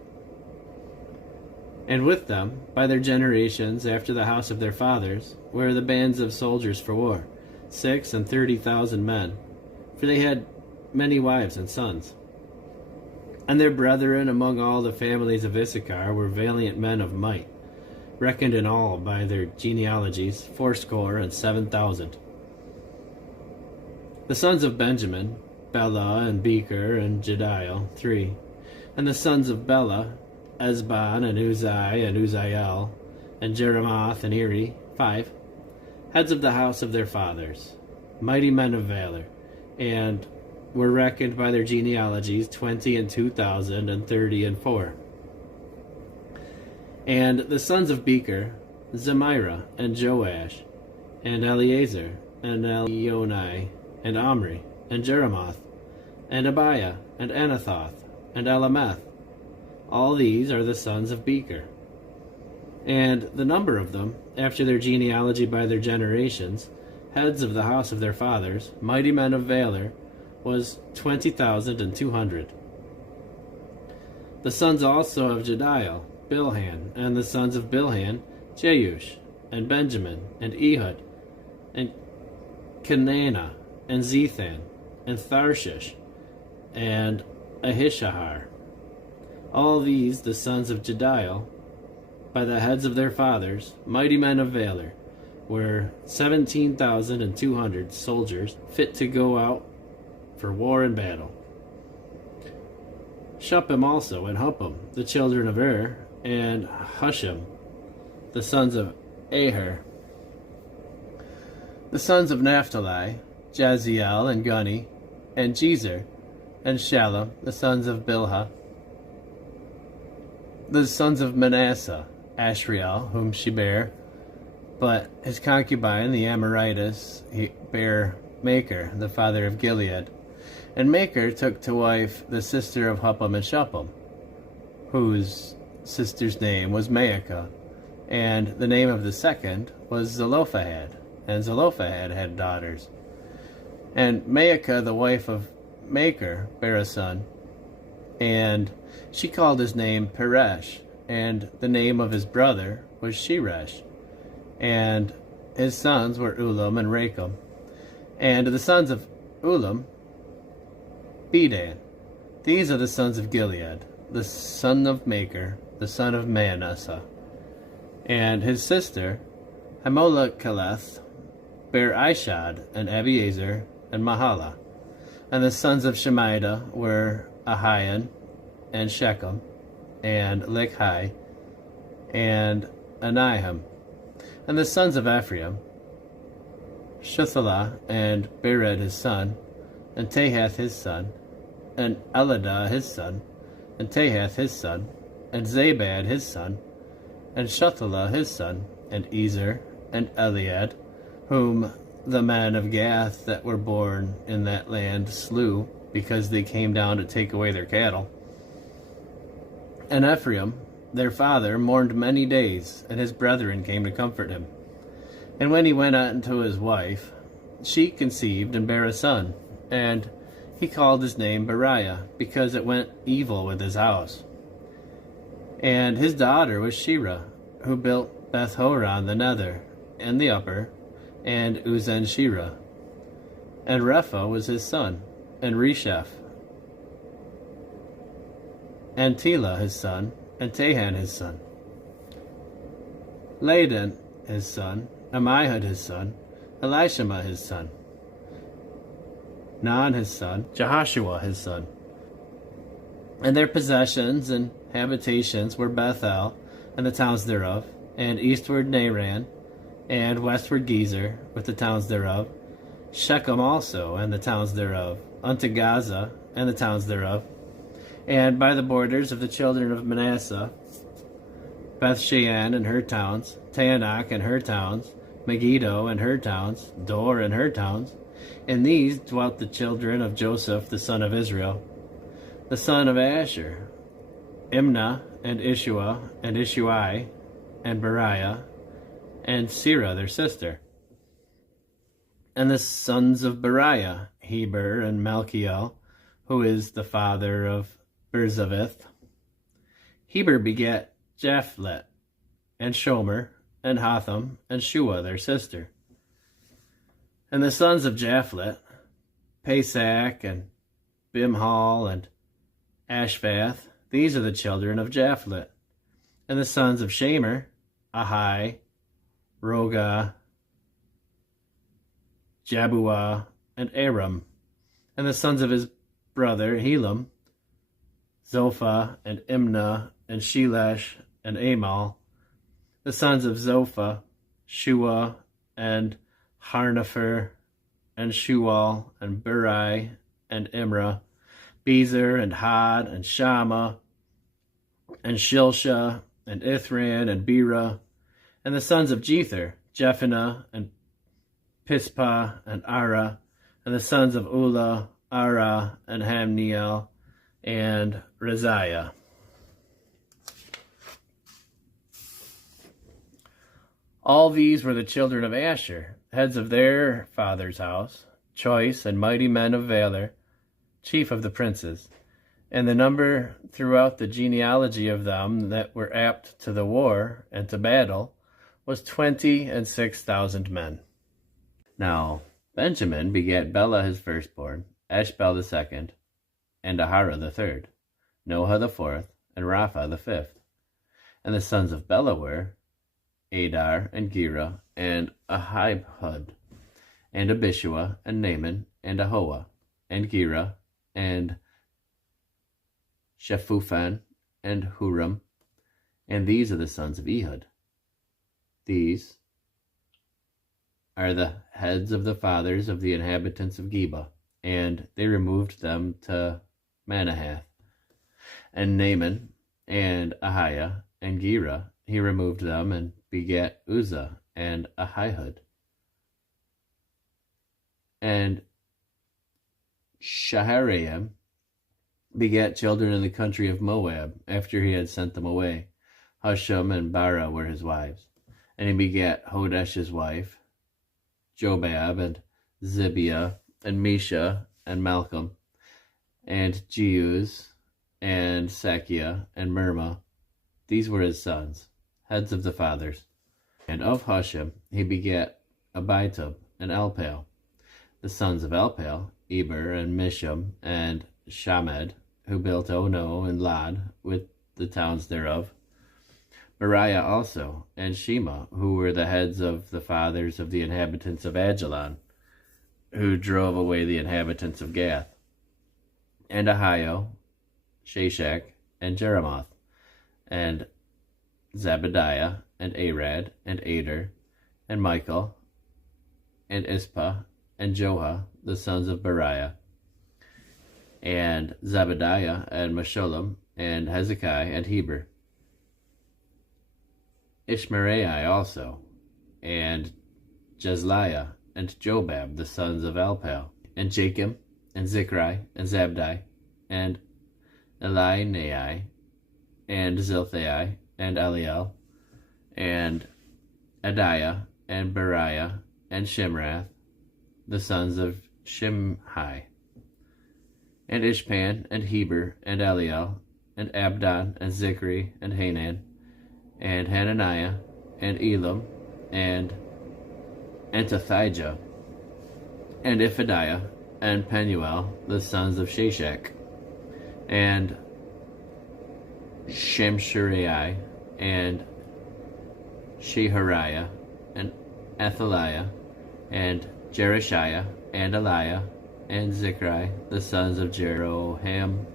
And with them, by their generations, after the house of their fathers, were the bands of soldiers for war, 36,000 men, for they had many wives and sons. And their brethren among all the families of Issachar were valiant men of might, reckoned in all by their genealogies 7,000. The sons of Benjamin, Bela and Becher and Jediel, 3. And the sons of Bela, Esbon and Uzai and Uzziel, and Jeremoth and Eri, 5. Heads of the house of their fathers, mighty men of valor, and were reckoned by their genealogies 22,000 and 30 and 4. And the sons of Becher, Zemira and Joash, and Eleazar, and Elionai, and Omri, and Jeremoth, and Abiah, and Anathoth, and Elameth. All these are the sons of Becher. And the number of them, after their genealogy by their generations, heads of the house of their fathers, mighty men of valor, was 20,200. The sons also of Jediel, Bilhan, and the sons of Bilhan, Jeush, and Benjamin, and Ehud, and Kenana, and Zethan, and Tharshish, and Ahishahar. All these the sons of Jediel, by the heads of their fathers, mighty men of valor, were 17,200 soldiers fit to go out for war and battle. Shuppim also and Huppim, the children of and Hushim, the sons of Aher. The sons of Naphtali, Jaziel and Guni, and Jezer, and Shalom, the sons of Bilhah. The sons of Manasseh, Ashriel, whom she bare, but his concubine, the Amorites, he bare Machir, the father of Gilead. And Machir took to wife the sister of Huppim and Shuppim, whose sister's name was Maacah, and the name of the second was Zelophehad, and Zelophehad had daughters. And Maacah, the wife of Machir, bare a son, and she called his name Peresh, and the name of his brother was Sheresh, and his sons were Ulam and Racham. And the sons of Ulam, Bedan. These are the sons of Gilead, the son of Machir, the son of Manasseh. And his sister, Hamolekeleth, bare Ishad, and Abiezer, and Mahalah. And the sons of Shemida were Ahian, and Shechem, and Lechi, and Aniham. And the sons of Ephraim, Shuthelah, and Bered his son, and Tahath his son, and Eladah his son, and Tahath his son, and Zabad his son, and Shuthelah his son, and Ezer, and Eliad, whom the men of Gath that were born in that land slew, because they came down to take away their cattle. And Ephraim, their father, mourned many days, and his brethren came to comfort him. And when he went unto his wife, she conceived and bare a son, and he called his name Beriah, because it went evil with his house. And his daughter was Shira, who built Beth-horon the nether, and the upper, and Uzen-shira. And Repha was his son, and Resheph, and Tela his son, and Tahan his son, Ladan his son, Ammihud his son, Elishama his son, Nan his son, Jehoshua his son. And their possessions and habitations were Bethel, and the towns thereof, and eastward Naran, and westward Gezer, with the towns thereof, Shechem also, and the towns thereof, unto Gaza, and the towns thereof, and by the borders of the children of Manasseh, Bethshean and her towns, Taanach and her towns, Megiddo and her towns, Dor and her towns. In these dwelt the children of Joseph the son of Israel, the son of Asher, Imnah, and Ishua, and Ishuai, and Beriah, and Serah their sister. And the sons of Beriah, Heber and Malchiel, who is the father of Berzavith. Heber begat Japhlet, and Shomer, and Hotham, and Shua their sister. And the sons of Japhlet, Pesach, and Bimhal, and Ashvath. These are the children of Japhlet. And the sons of Shamer, Ahai, Roga, Jabuah, and Aram. And the sons of his brother Helam, Zophah, and Imnah, and Shelesh, and Amal. The sons of Zophah, Shua, and Harnepher, and Shual, and Beri, and Imrah, Bezer, and Had, and Shammah, and Shilsha, and Ithran, and Bera. And the sons of Jether, Jephanah, and Pispa, and Ara. And the sons of Ulah, Ara, and Hamniel, and Reziah. All these were the children of Asher, heads of their father's house, choice and mighty men of valor, chief of the princes. And the number throughout the genealogy of them that were apt to the war and to battle was 26,000 men. Now Benjamin begat Bela his firstborn, Eshbel the second, and Ahara the third, Noah the fourth, and Rapha the fifth. And the sons of Bela were Adar, and Gera, and Ahihud, and Abishua, and Naaman, and Ahoah, and Gera, and Shephuphan, and Huram. And these are the sons of Ehud. These are the heads of the fathers of the inhabitants of Geba, and they removed them to Manahath. And Naaman, and Ahiah, and Gera, he removed them, and begat Uzzah, and Ahihud. And Shaharaim begat children in the country of Moab, after he had sent them away. Husham and Bara were his wives. And he begat Hodesh his wife, Jobab, and Zibiah, and Mesha, and Malcolm, and Jeuz, and Sakiah, and Mirma. These were his sons, heads of the fathers. And of Husham he begat Abitub, and Elpal. The sons of Elpal, Eber, and Misham, and Shamed, who built Ono and Lod, with the towns thereof. Beriah also, and Shema, who were the heads of the fathers of the inhabitants of Ajalon, who drove away the inhabitants of Gath. And Ahio, Shashak, and Jeremoth, and Zabadiah, and Arad, and Ader, and Michael, and Ispa, and Joha, the sons of Beriah, and Zabadiah, and Meshullam, and Hezekiah, and Heber. Ishmerai also, and Jezliah, and Jobab, the sons of Elpal, and Jachim, and Zichri, and Zabdi, and Elinai, and Zilthai, and Eliel, and Adiah, and Beriah, and Shimrath, the sons of Shimhi, and Ishpan, and Heber, and Eliel, and Abdon, and Zichri, and Hanan, and Hananiah, and Elam, and Antothijah, and Iphidiah, and Penuel, the sons of Shashak, and Shemshuriah, and Shehariah, and Athaliah, and Jereshiah, and Eliah, and Zichri, the sons of Jeroham.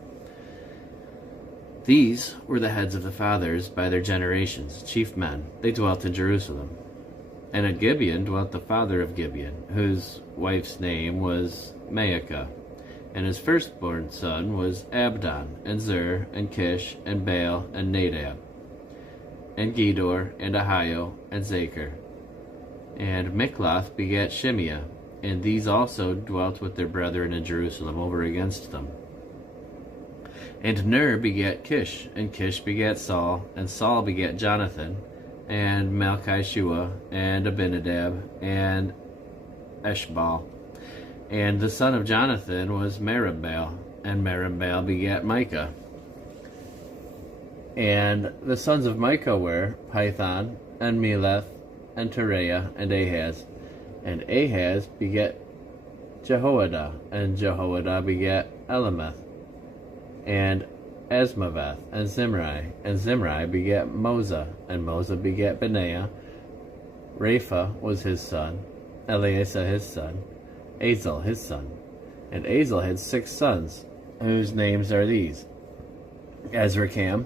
These were the heads of the fathers by their generations, chief men. They dwelt in Jerusalem. And at Gibeon dwelt the father of Gibeon, whose wife's name was Maacah. And his firstborn son was Abdon, and Zur, and Kish, and Baal, and Nadab, and Gedor, and Ahio, and Zachar. And Mikloth begat Shimeah, and these also dwelt with their brethren in Jerusalem over against them. And Ner begat Kish, and Kish begat Saul, and Saul begat Jonathan, and Malchishua, and Abinadab, and Eshbal. And the son of Jonathan was Meribbaal, and Meribbaal begat Micah. And the sons of Micah were Python, and Meleth, and Tereah, and Ahaz. And Ahaz begat Jehoiada, and Jehoiada begat Elameth, and Asmaveth, and Zimri begat Moza, and Moza begat Benaiah. Rapha was his son, Eleasa his son, Azel his son. And Azel had 6 sons, whose names are these: Azrikam,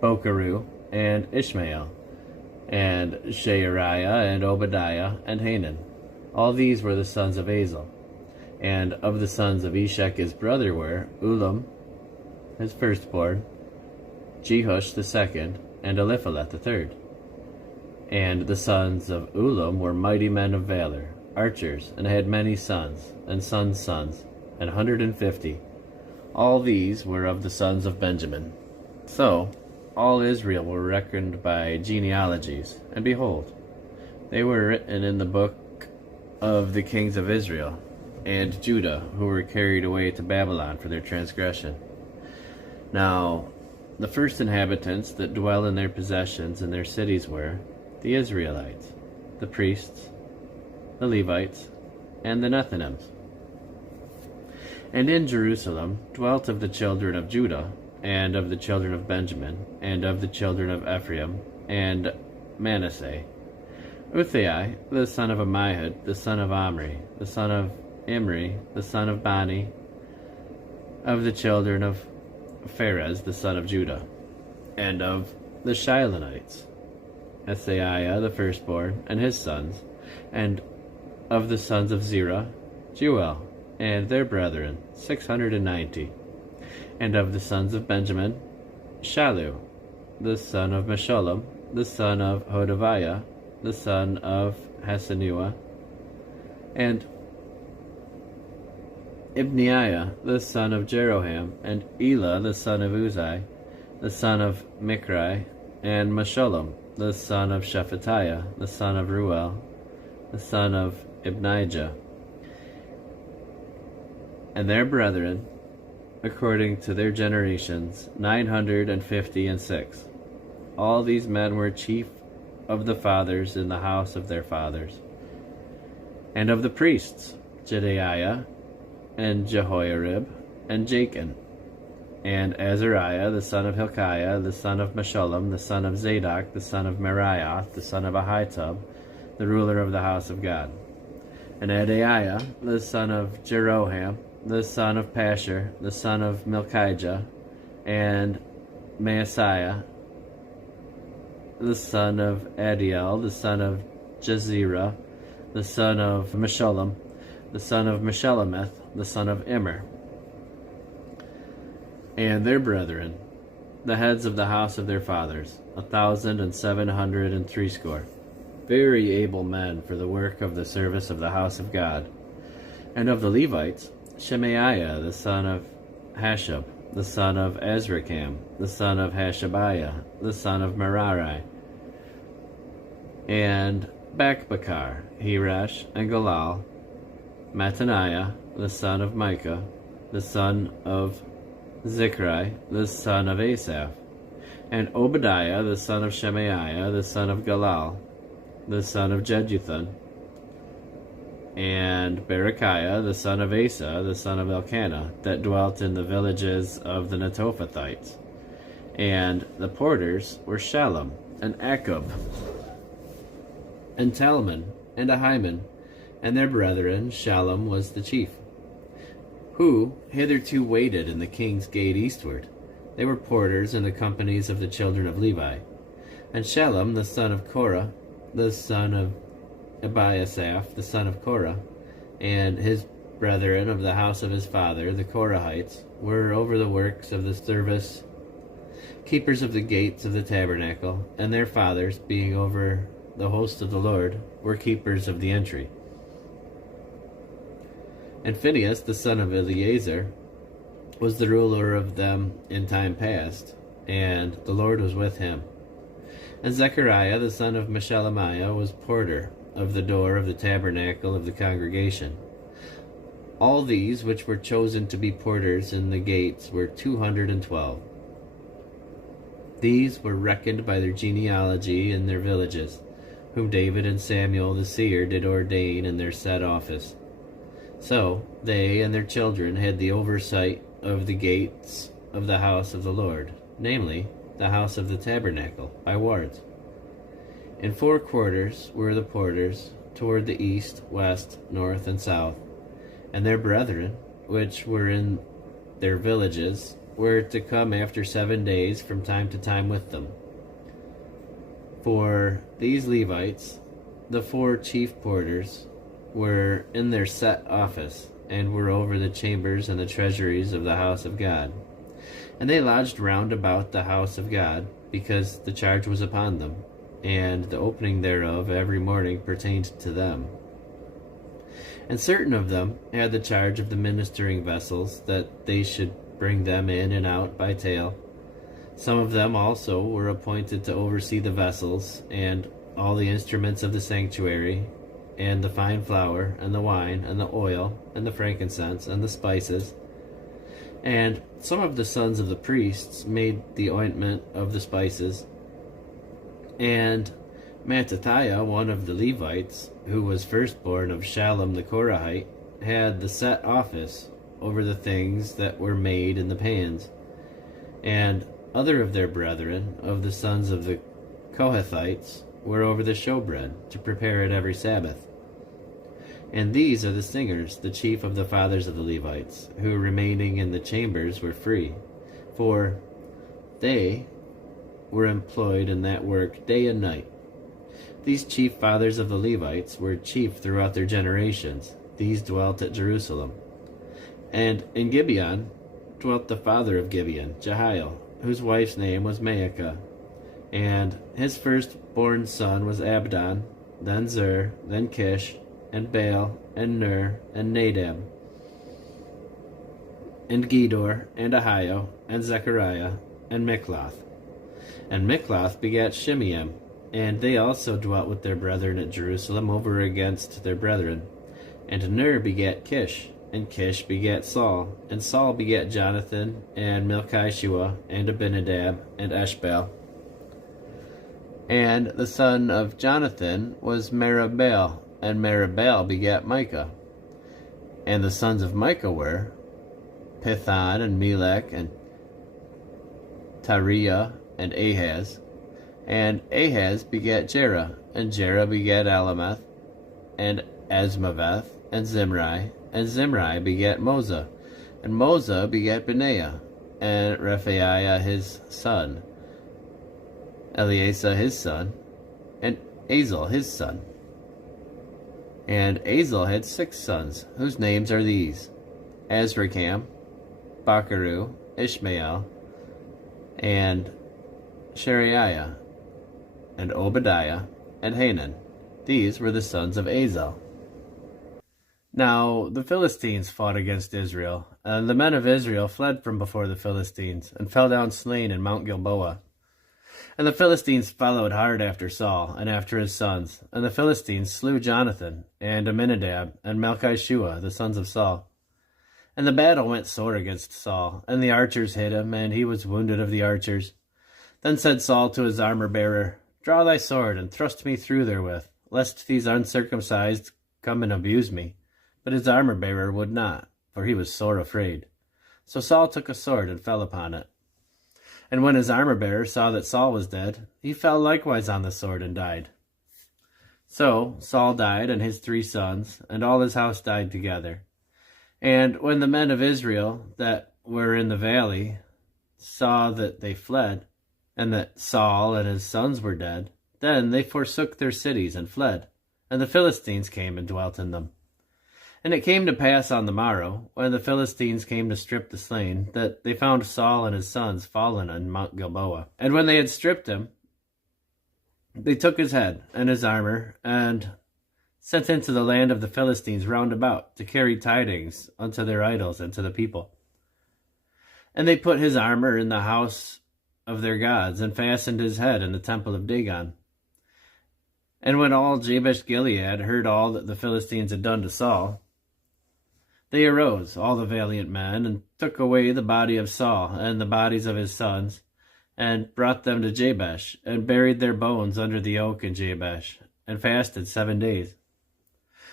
Bokeru, and Ishmael, and Sheariah, and Obadiah, and Hanan. All these were the sons of Azel. And of the sons of Eshek his brother were Ulam, his firstborn, Jehush the second, and Eliphalet the third. And the sons of Ulam were mighty men of valor, archers, and had many sons, and sons' sons, 150. All these were of the sons of Benjamin. So all Israel were reckoned by genealogies, and behold, they were written in the book of the kings of Israel and Judah, who were carried away to Babylon for their transgression. Now the first inhabitants that dwell in their possessions and their cities were the Israelites, the priests, the Levites, and the Nethinims. And in Jerusalem dwelt of the children of Judah, and of the children of Benjamin, and of the children of Ephraim, and Manasseh, Uthai, the son of Ammihud, the son of Omri, the son of Imri, the son of Bani, of the children of Pharez, the son of Judah, and of the Shilonites, Asaiah the firstborn, and his sons, and of the sons of Zerah, Jeuel, and their brethren, 690. And of the sons of Benjamin, Shalu, the son of Meshullam, the son of Hodaviah, the son of Hasanua, and Ibneiah, the son of Jeroham, and Elah, the son of Uzai, the son of Michri, and Meshullam, the son of Shephatiah, the son of Ruel, the son of Ibnijah, and their brethren, according to their generations, 956. All these men were chief of the fathers in the house of their fathers. And of the priests, Jedaiah, and Jehoiarib, and Jachin, and Azariah, the son of Hilkiah, the son of Meshullam, the son of Zadok, the son of Merioth, the son of Ahitub, the ruler of the house of God. And Adaiah, the son of Jeroham, the son of Pashur, the son of Milchijah, and Maaseiah, the son of Adiel, the son of Jezerah, the son of Meshullam, the son of Meshelemeth, the son of Immer, and their brethren, the heads of the house of their fathers, 1,760, very able men for the work of the service of the house of God. And of the Levites, Shemaiah, the son of Hashab, the son of Azrikam, the son of Hashabiah, the son of Merari, and Bakbakar, Hirash, and Galal, Mattaniah, the son of Micah, the son of Zichri, the son of Asaph, and Obadiah, the son of Shemaiah, the son of Galal, the son of Jeduthun, and Berechiah, the son of Asa, the son of Elkanah, that dwelt in the villages of the Netophathites. And the porters were Shallum, and Akub, and Talmon, and Ahiman, and their brethren. Shallum was the chief, who hitherto waited in the king's gate eastward. They were porters in the companies of the children of Levi. And Shallum, the son of Korah, the son of Ebiasaph, the son of Korah, and his brethren of the house of his father, the Korahites, were over the works of the service, keepers of the gates of the tabernacle, and their fathers, being over the host of the Lord, were keepers of the entry. And Phinehas, the son of Eleazar, was the ruler of them in time past, and the Lord was with him. And Zechariah, the son of Meshelemiah, was porter of the door of the tabernacle of the congregation. All these which were chosen to be porters in the gates were 212. These were reckoned by their genealogy in their villages, whom David and Samuel the seer did ordain in their set office. So they and their children had the oversight of the gates of the house of the Lord, namely, the house of the tabernacle, by wards. In 4 quarters were the porters, toward the east, west, north, and south, and their brethren, which were in their villages, were to come after 7 days from time to time with them. For these Levites, the 4 chief porters, were in their set office, and were over the chambers and the treasuries of the house of God. And they lodged round about the house of God, because the charge was upon them, and the opening thereof every morning pertained to them. And certain of them had the charge of the ministering vessels, that they should bring them in and out by tale. Some of them also were appointed to oversee the vessels, and all the instruments of the sanctuary, and the fine flour, and the wine, and the oil, and the frankincense, and the spices. And some of the sons of the priests made the ointment of the spices. And Mattathiah, one of the Levites, who was firstborn of Shallum the Korahite, had the set office over the things that were made in the pans. And other of their brethren, of the sons of the Kohathites, were over the showbread, to prepare it every Sabbath. And these are the singers, the chief of the fathers of the Levites, who remaining in the chambers were free, for they were employed in that work day and night. These chief fathers of the Levites were chief throughout their generations. These dwelt at Jerusalem. And in Gibeon dwelt the father of Gibeon, Jehiel, whose wife's name was Maacah. And his firstborn son was Abdon, then Zur, then Kish, and Baal, and Ner, and Nadab, and Gedor, and Ahio, and Zechariah, and Mikloth. And Mikloth begat Shimeam, and they also dwelt with their brethren at Jerusalem over against their brethren. And Ner begat Kish, and Kish begat Saul, and Saul begat Jonathan, and Melchishua, and Abinadab, and Eshbaal. And the son of Jonathan was Meribbaal, and Meribbaal begat Micah. And the sons of Micah were Pithon, and Melech, and Tariah, and Ahaz. And Ahaz begat Jerah, and Jerah begat Alameth, and Asmaveth, and Zimri begat Moza, and Moza begat Benaiah, and Rephaiah his son, Eleazar his son, and Azel his son. And Azel had 6 sons, whose names are these: Azrikam, Bacharu, Ishmael, and Shariah, and Obadiah, and Hanan. These were the sons of Azel. Now the Philistines fought against Israel, and the men of Israel fled from before the Philistines, and fell down slain in Mount Gilboa. And the Philistines followed hard after Saul, and after his sons. And the Philistines slew Jonathan, and Aminadab, and Melchishua, the sons of Saul. And the battle went sore against Saul, and the archers hit him, and he was wounded of the archers. Then said Saul to his armor-bearer, Draw thy sword, and thrust me through therewith, lest these uncircumcised come and abuse me. But his armor-bearer would not, for he was sore afraid. So Saul took a sword, and fell upon it. And when his armor-bearer saw that Saul was dead, he fell likewise on the sword, and died. So Saul died, and his 3 sons, and all his house died together. And when the men of Israel that were in the valley saw that they fled, and that Saul and his sons were dead, then they forsook their cities and fled, and the Philistines came and dwelt in them. And it came to pass on the morrow, when the Philistines came to strip the slain, that they found Saul and his sons fallen on Mount Gilboa. And when they had stripped him, they took his head and his armor, and sent into the land of the Philistines round about, to carry tidings unto their idols and to the people. And they put his armor in the house of their gods, and fastened his head in the temple of Dagon. And when all Jabesh-Gilead heard all that the Philistines had done to Saul, they arose, all the valiant men, and took away the body of Saul, and the bodies of his sons, and brought them to Jabesh, and buried their bones under the oak in Jabesh, and fasted 7 days.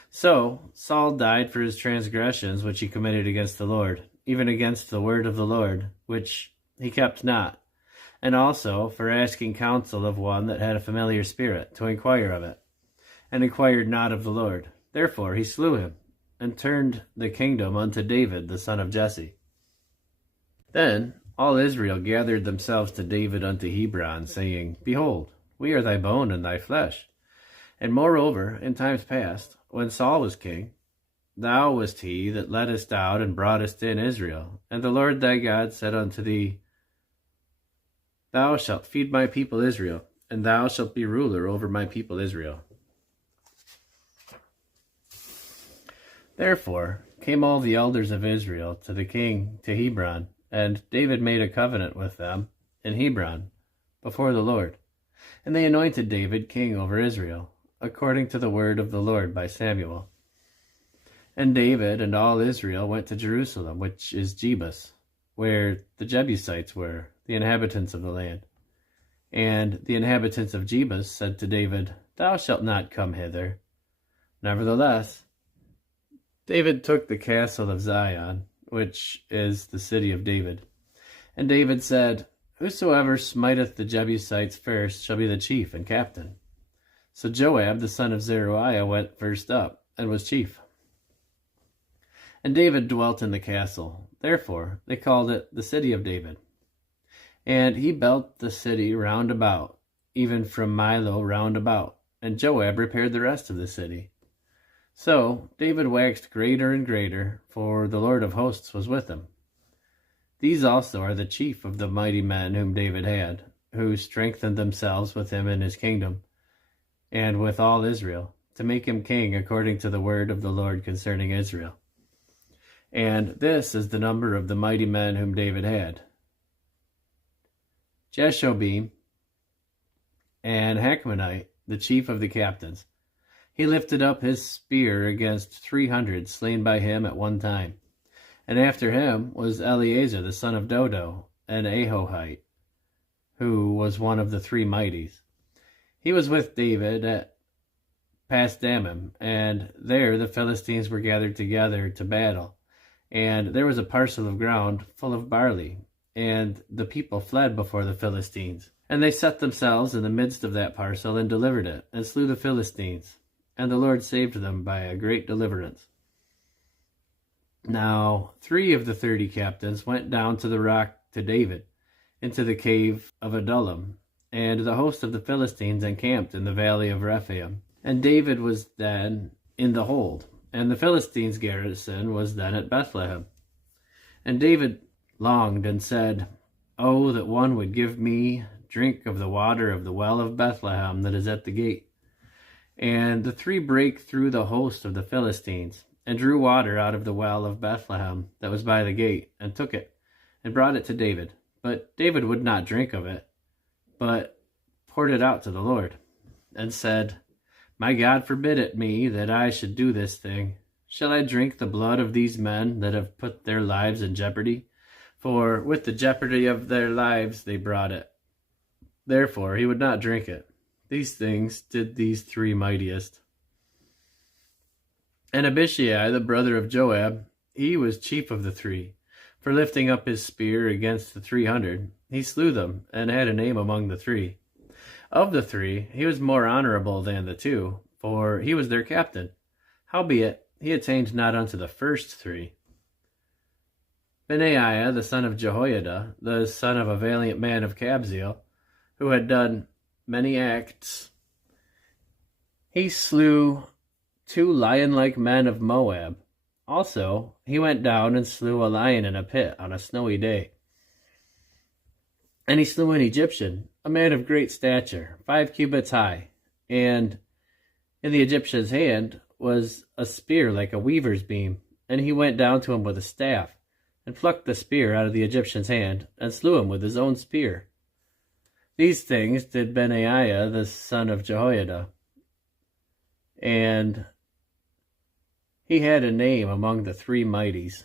So Saul died for his transgressions which he committed against the Lord, even against the word of the Lord, which he kept not, and also for asking counsel of one that had a familiar spirit, to inquire of it, and inquired not of the Lord. Therefore he slew him, and turned the kingdom unto David the son of Jesse. Then all Israel gathered themselves to David unto Hebron, saying, Behold, we are thy bone and thy flesh. And moreover, in times past, when Saul was king, thou wast he that leddest out and broughtest in Israel. And the Lord thy God said unto thee, Thou shalt feed my people Israel, and thou shalt be ruler over my people Israel. Therefore came all the elders of Israel to the king to Hebron, and David made a covenant with them in Hebron before the Lord. And they anointed David king over Israel, according to the word of the Lord by Samuel. And David and all Israel went to Jerusalem, which is Jebus, where the Jebusites were, the inhabitants of the land. And the inhabitants of Jebus said to David, Thou shalt not come hither. Nevertheless, David took the castle of Zion, which is the city of David. And David said, Whosoever smiteth the Jebusites first shall be the chief and captain. So Joab the son of Zeruiah went first up, and was chief. And David dwelt in the castle. Therefore they called it the city of David. And he built the city round about, even from Milo round about. And Joab repaired the rest of the city. So David waxed greater and greater, for the Lord of hosts was with him. These also are the chief of the mighty men whom David had, who strengthened themselves with him in his kingdom, and with all Israel, to make him king according to the word of the Lord concerning Israel. And this is the number of the mighty men whom David had: Jeshobim and Hachmonite, the chief of the captains. He lifted up his spear against 300 slain by him at one time. And after him was Eleazar the son of Dodo, an Ahohite, who was one of the 3 mighties. He was with David at Pasdammim, and there the Philistines were gathered together to battle. And there was a parcel of ground full of barley, and the people fled before the Philistines. And they set themselves in the midst of that parcel, and delivered it, and slew the Philistines. And the Lord saved them by a great deliverance. Now 3 of the 30 captains went down to the rock to David, into the cave of Adullam, and the host of the Philistines encamped in the valley of Rephaim. And David was then in the hold, and the Philistines' garrison was then at Bethlehem. And David longed and said, Oh, that one would give me drink of the water of the well of Bethlehem that is at the gate. And the 3 brake through the host of the Philistines, and drew water out of the well of Bethlehem that was by the gate, and took it, and brought it to David. But David would not drink of it, but poured it out to the Lord, and said, My God forbid it me that I should do this thing. Shall I drink the blood of these men that have put their lives in jeopardy? For with the jeopardy of their lives they brought it. Therefore he would not drink it. These things did these 3 mightiest. And Abishai, the brother of Joab, he was chief of the 3. For lifting up his spear against the 300, he slew them, and had a name among the 3. Of the 3, he was more honorable than the 2, for he was their captain. Howbeit, he attained not unto the first 3. Benaiah, the son of Jehoiada, the son of a valiant man of Kabzeel, who had done many acts, he slew 2 lion-like men of Moab. Also, he went down and slew a lion in a pit on a snowy day. And he slew an Egyptian, a man of great stature, 5 cubits high, and in the Egyptian's hand was a spear like a weaver's beam, and he went down to him with a staff, and plucked the spear out of the Egyptian's hand, and slew him with his own spear. These things did Benaiah the son of Jehoiada, and he had a name among the 3 mighties.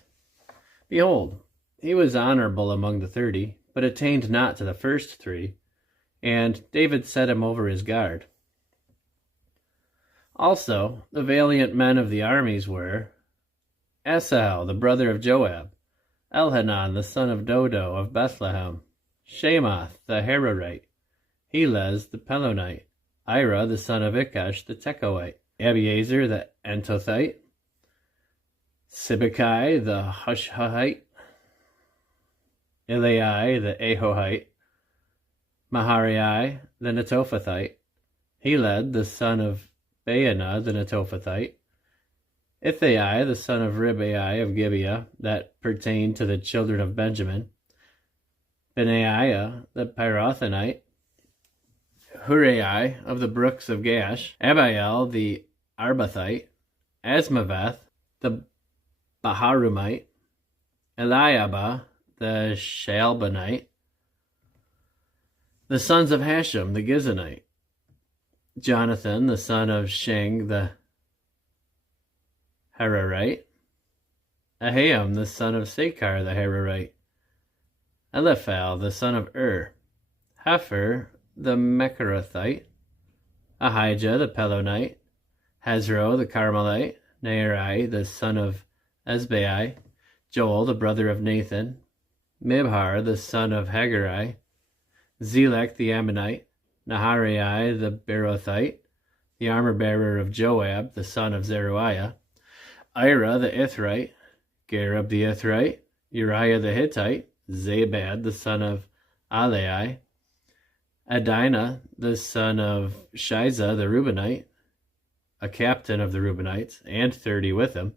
Behold, he was honorable among the 30, but attained not to the first 3, and David set him over his guard. Also, the valiant men of the armies were Asahel, the brother of Joab, Elhanan, the son of Dodo of Bethlehem, Shemoth, the Hararite, Helez, the Pelonite, Ira, the son of Ikash, the Tekoite, Abiezer, the Antothite, Sibbecai, the Hushahite, Eliai, the Ahohite, Maharai, the Netophathite, Heled, the son of Baanah, the Netophathite, Ithai, the son of Ribai of Gibeah, that pertained to the children of Benjamin, Benaiah, the Pirathonite, Hurai of the brooks of Gash, Abiel, the Arbathite, Asmaveth, the Baharumite, Eliabah, the Shaalbanite, the sons of Hashem, the Gizonite, Jonathan, the son of Sheng, the Hararite, Ahiam, the son of Sakar, the Hararite, Eliphal, the son of Hefer, the Mecherathite, Ahijah, the Pelonite, Hezro, the Carmelite, Neri, the son of Ezbai, Joel, the brother of Nathan, Mibhar, the son of Haggai, Zelek, the Ammonite, Naharai, the Berothite, the armor-bearer of Joab, the son of Zeruiah, Ira, the Ithrite, Gareb, the Ithrite, Uriah, the Hittite, Zabad, the son of Alai, Adinah, the son of Shiza, the Reubenite, a captain of the Reubenites, and 30 with him,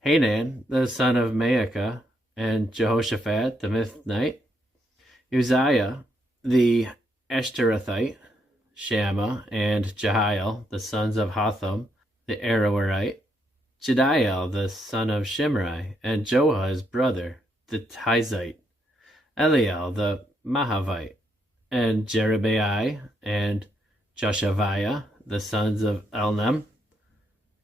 Hanan, the son of Maacah, and Jehoshaphat, the Mithnite, Uzziah, the Ashterathite, Shammah, and Jehiel, the sons of Hotham, the Aroerite, Jediel, the son of Shimri, and Joah, his brother, the Tizite, Eliel, the Mahavite, and Jerubai, and Joshaviah, the sons of Elnem,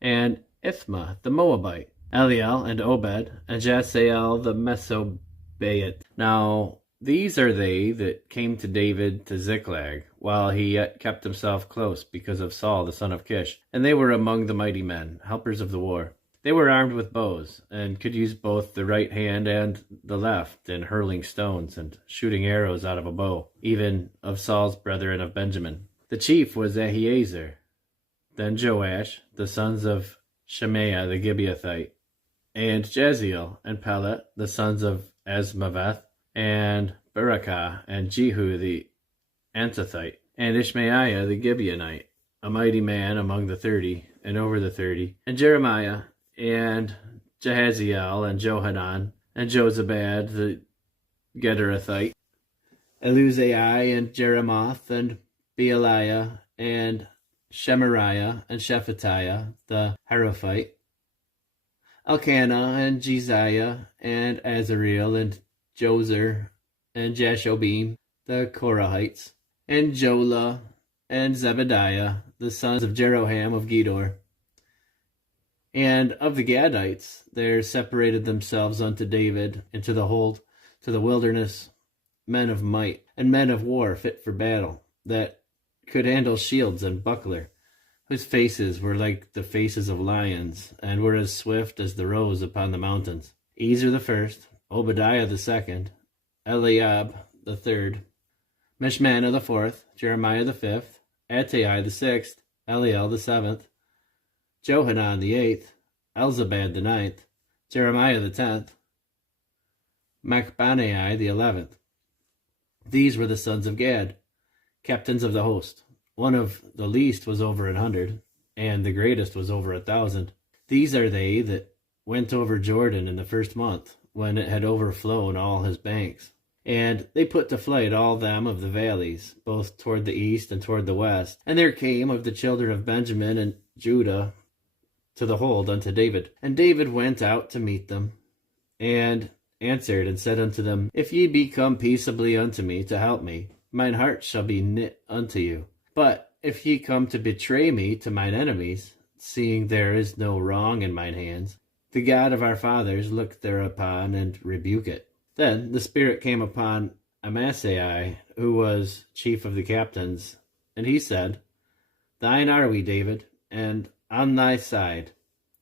and Ithma, the Moabite, Eliel, and Obed, and Jasael, the Mesobaite. Now, these are they that came to David to Ziklag, while he yet kept himself close because of Saul the son of Kish. And they were among the mighty men, helpers of the war. They were armed with bows, and could use both the right hand and the left in hurling stones and shooting arrows out of a bow, even of Saul's brethren of Benjamin. The chief was Ahiezer, then Joash, the sons of Shemaiah the Gibeathite, and Jaziel and Pelet, the sons of Asmaveth, and Barakah, and Jehu the Antothite, and Ishmaiah the Gibeonite, a mighty man among the 30, and over the 30, and Jeremiah, and Jahaziel, and Johanan, and Jozabad the Gederathite, Eluzai, and Jeremoth, and Bealiah, and Shemariah, and Shephatiah the Harophite, Elkanah, and Jeziah, and Azareel, and Jozer, and Jashobim, the Korahites, and Jola, and Zebediah, the sons of Jeroham of Gedor. And of the Gadites, there separated themselves unto David into the hold, to the wilderness, men of might, and men of war fit for battle, that could handle shields and buckler, whose faces were like the faces of lions, and were as swift as the roes upon the mountains. Ezer the first, Obadiah the second, Eliab the third, Mishmannah the fourth, Jeremiah the fifth, Attai the sixth, Eliel the seventh, Johanan the eighth, Elzabad the ninth, Jeremiah the 10th, Machbanai the 11th. These were the sons of Gad, captains of the host. One of the least was over 100, and the greatest was over 1,000. These are they that went over Jordan in the first month, when it had overflown all his banks. And they put to flight all them of the valleys, both toward the east and toward the west. And there came of the children of Benjamin and Judah to the hold unto David. And David went out to meet them, and answered and said unto them, If ye be come peaceably unto me to help me, mine heart shall be knit unto you. But if ye come to betray me to mine enemies, seeing there is no wrong in mine hands, the God of our fathers look thereupon and rebuke it. Then the Spirit came upon Amasai, who was chief of the captains, and he said, Thine are we, David, and on thy side,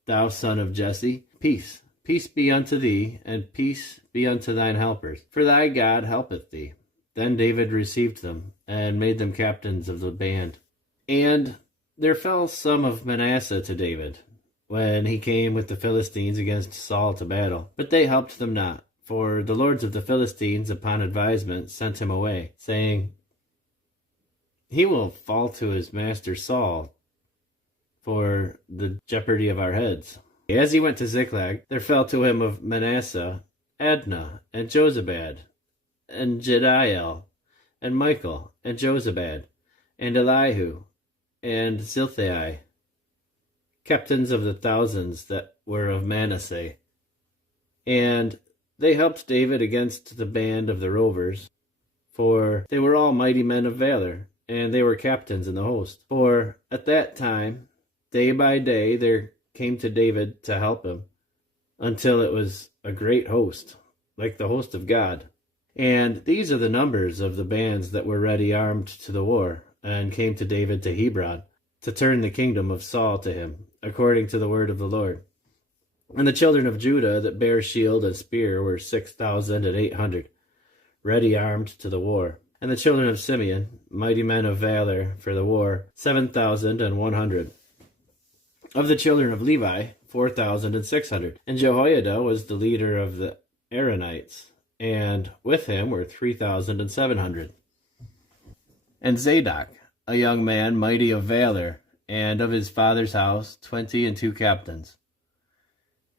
thou son of Jesse. Peace, peace be unto thee, and peace be unto thine helpers, for thy God helpeth thee. Then David received them, and made them captains of the band. And there fell some of Manasseh to David, when he came with the Philistines against Saul to battle. But they helped them not, for the lords of the Philistines, upon advisement, sent him away, saying, He will fall to his master Saul for the jeopardy of our heads. As he went to Ziklag, there fell to him of Manasseh Adnah, and Jozabad, and Jediael, and Michael, and Jozabad, and Elihu, and Zilthai, captains of the thousands that were of Manasseh. And they helped David against the band of the rovers, for they were all mighty men of valor, and they were captains in the host. For at that time, day by day, there came to David to help him, until it was a great host, like the host of God. And these are the numbers of the bands that were ready armed to the war, and came to David to Hebron, to turn the kingdom of Saul to him, according to the word of the Lord. And the children of Judah that bare shield and spear were 6,800, ready armed to the war. And the children of Simeon, mighty men of valor for the war, 7,100. Of the children of Levi, 4,600. And Jehoiada was the leader of the Aaronites, and with him were 3,700. And Zadok, a young man mighty of valor, and of his father's house 22 captains.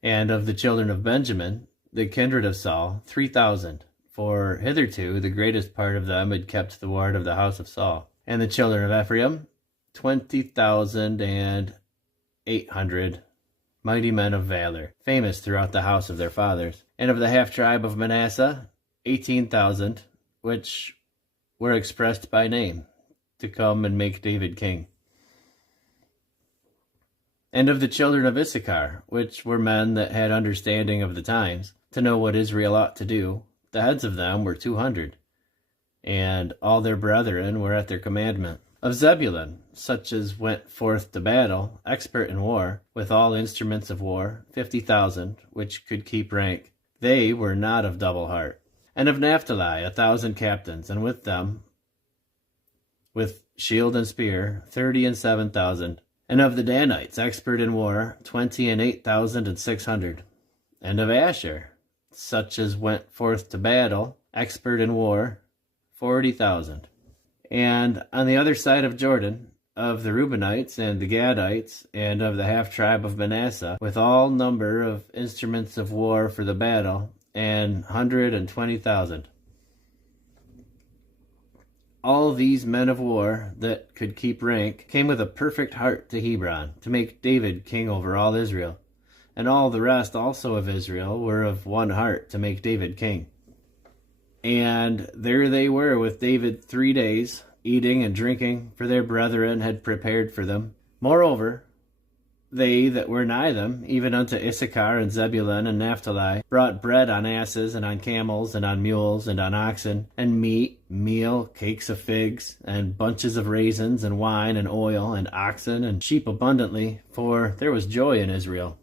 And of the children of Benjamin, the kindred of Saul, 3,000, for hitherto the greatest part of them had kept the ward of the house of Saul. And the children of Ephraim, 20,800, mighty men of valor, famous throughout the house of their fathers. And of the half-tribe of Manasseh, 18,000, which were expressed by name, to come and make David king. And of the children of Issachar, which were men that had understanding of the times, to know what Israel ought to do, the heads of them were 200, and all their brethren were at their commandment. Of Zebulun, such as went forth to battle, expert in war, with all instruments of war, 50,000, which could keep rank. They were not of double heart. And of Naphtali 1,000 captains, and with them, with shield and spear, 37,000. And of the Danites, expert in war, 28,600. And of Asher, such as went forth to battle, expert in war, 40,000. And on the other side of Jordan, of the Reubenites and the Gadites, and of the half-tribe of Manasseh, with all number of instruments of war for the battle, 120,000. All these men of war that could keep rank came with a perfect heart to Hebron, to make David king over all Israel. And all the rest also of Israel were of one heart to make David king. And there they were with David 3 days, eating and drinking, for their brethren had prepared for them. Moreover, they that were nigh them, even unto Issachar and Zebulun and Naphtali, brought bread on asses, and on camels, and on mules, and on oxen, and meat, meal, cakes of figs, and bunches of raisins, and wine, and oil, and oxen, and sheep abundantly, for there was joy in Israel.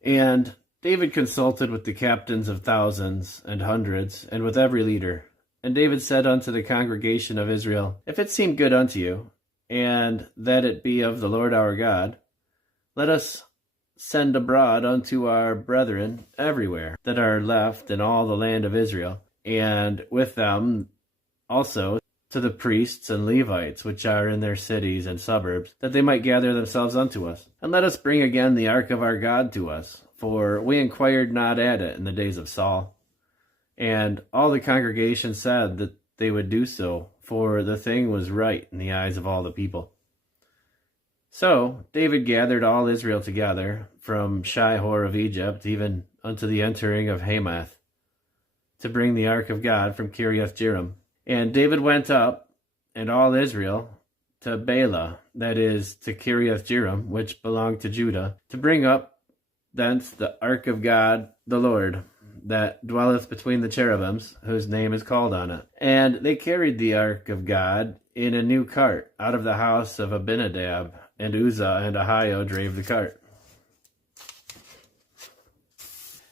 And David consulted with the captains of thousands and hundreds, and with every leader. And David said unto the congregation of Israel, If it seem good unto you, and that it be of the Lord our God, let us send abroad unto our brethren everywhere that are left in all the land of Israel, and with them also to the priests and Levites which are in their cities and suburbs, that they might gather themselves unto us. And let us bring again the ark of our God to us, for we inquired not at it in the days of Saul. And all the congregation said that they would do so, for the thing was right in the eyes of all the people. So David gathered all Israel together, from Shihor of Egypt even unto the entering of Hamath, to bring the ark of God from Kiriath-Jearim. And David went up, and all Israel, to Bela, that is, to Kiriath-Jearim, which belonged to Judah, to bring up thence the ark of God, the Lord, that dwelleth between the cherubims, whose name is called on it. And they carried the ark of God in a new cart out of the house of Abinadab, and Uzzah and Ahio drave the cart.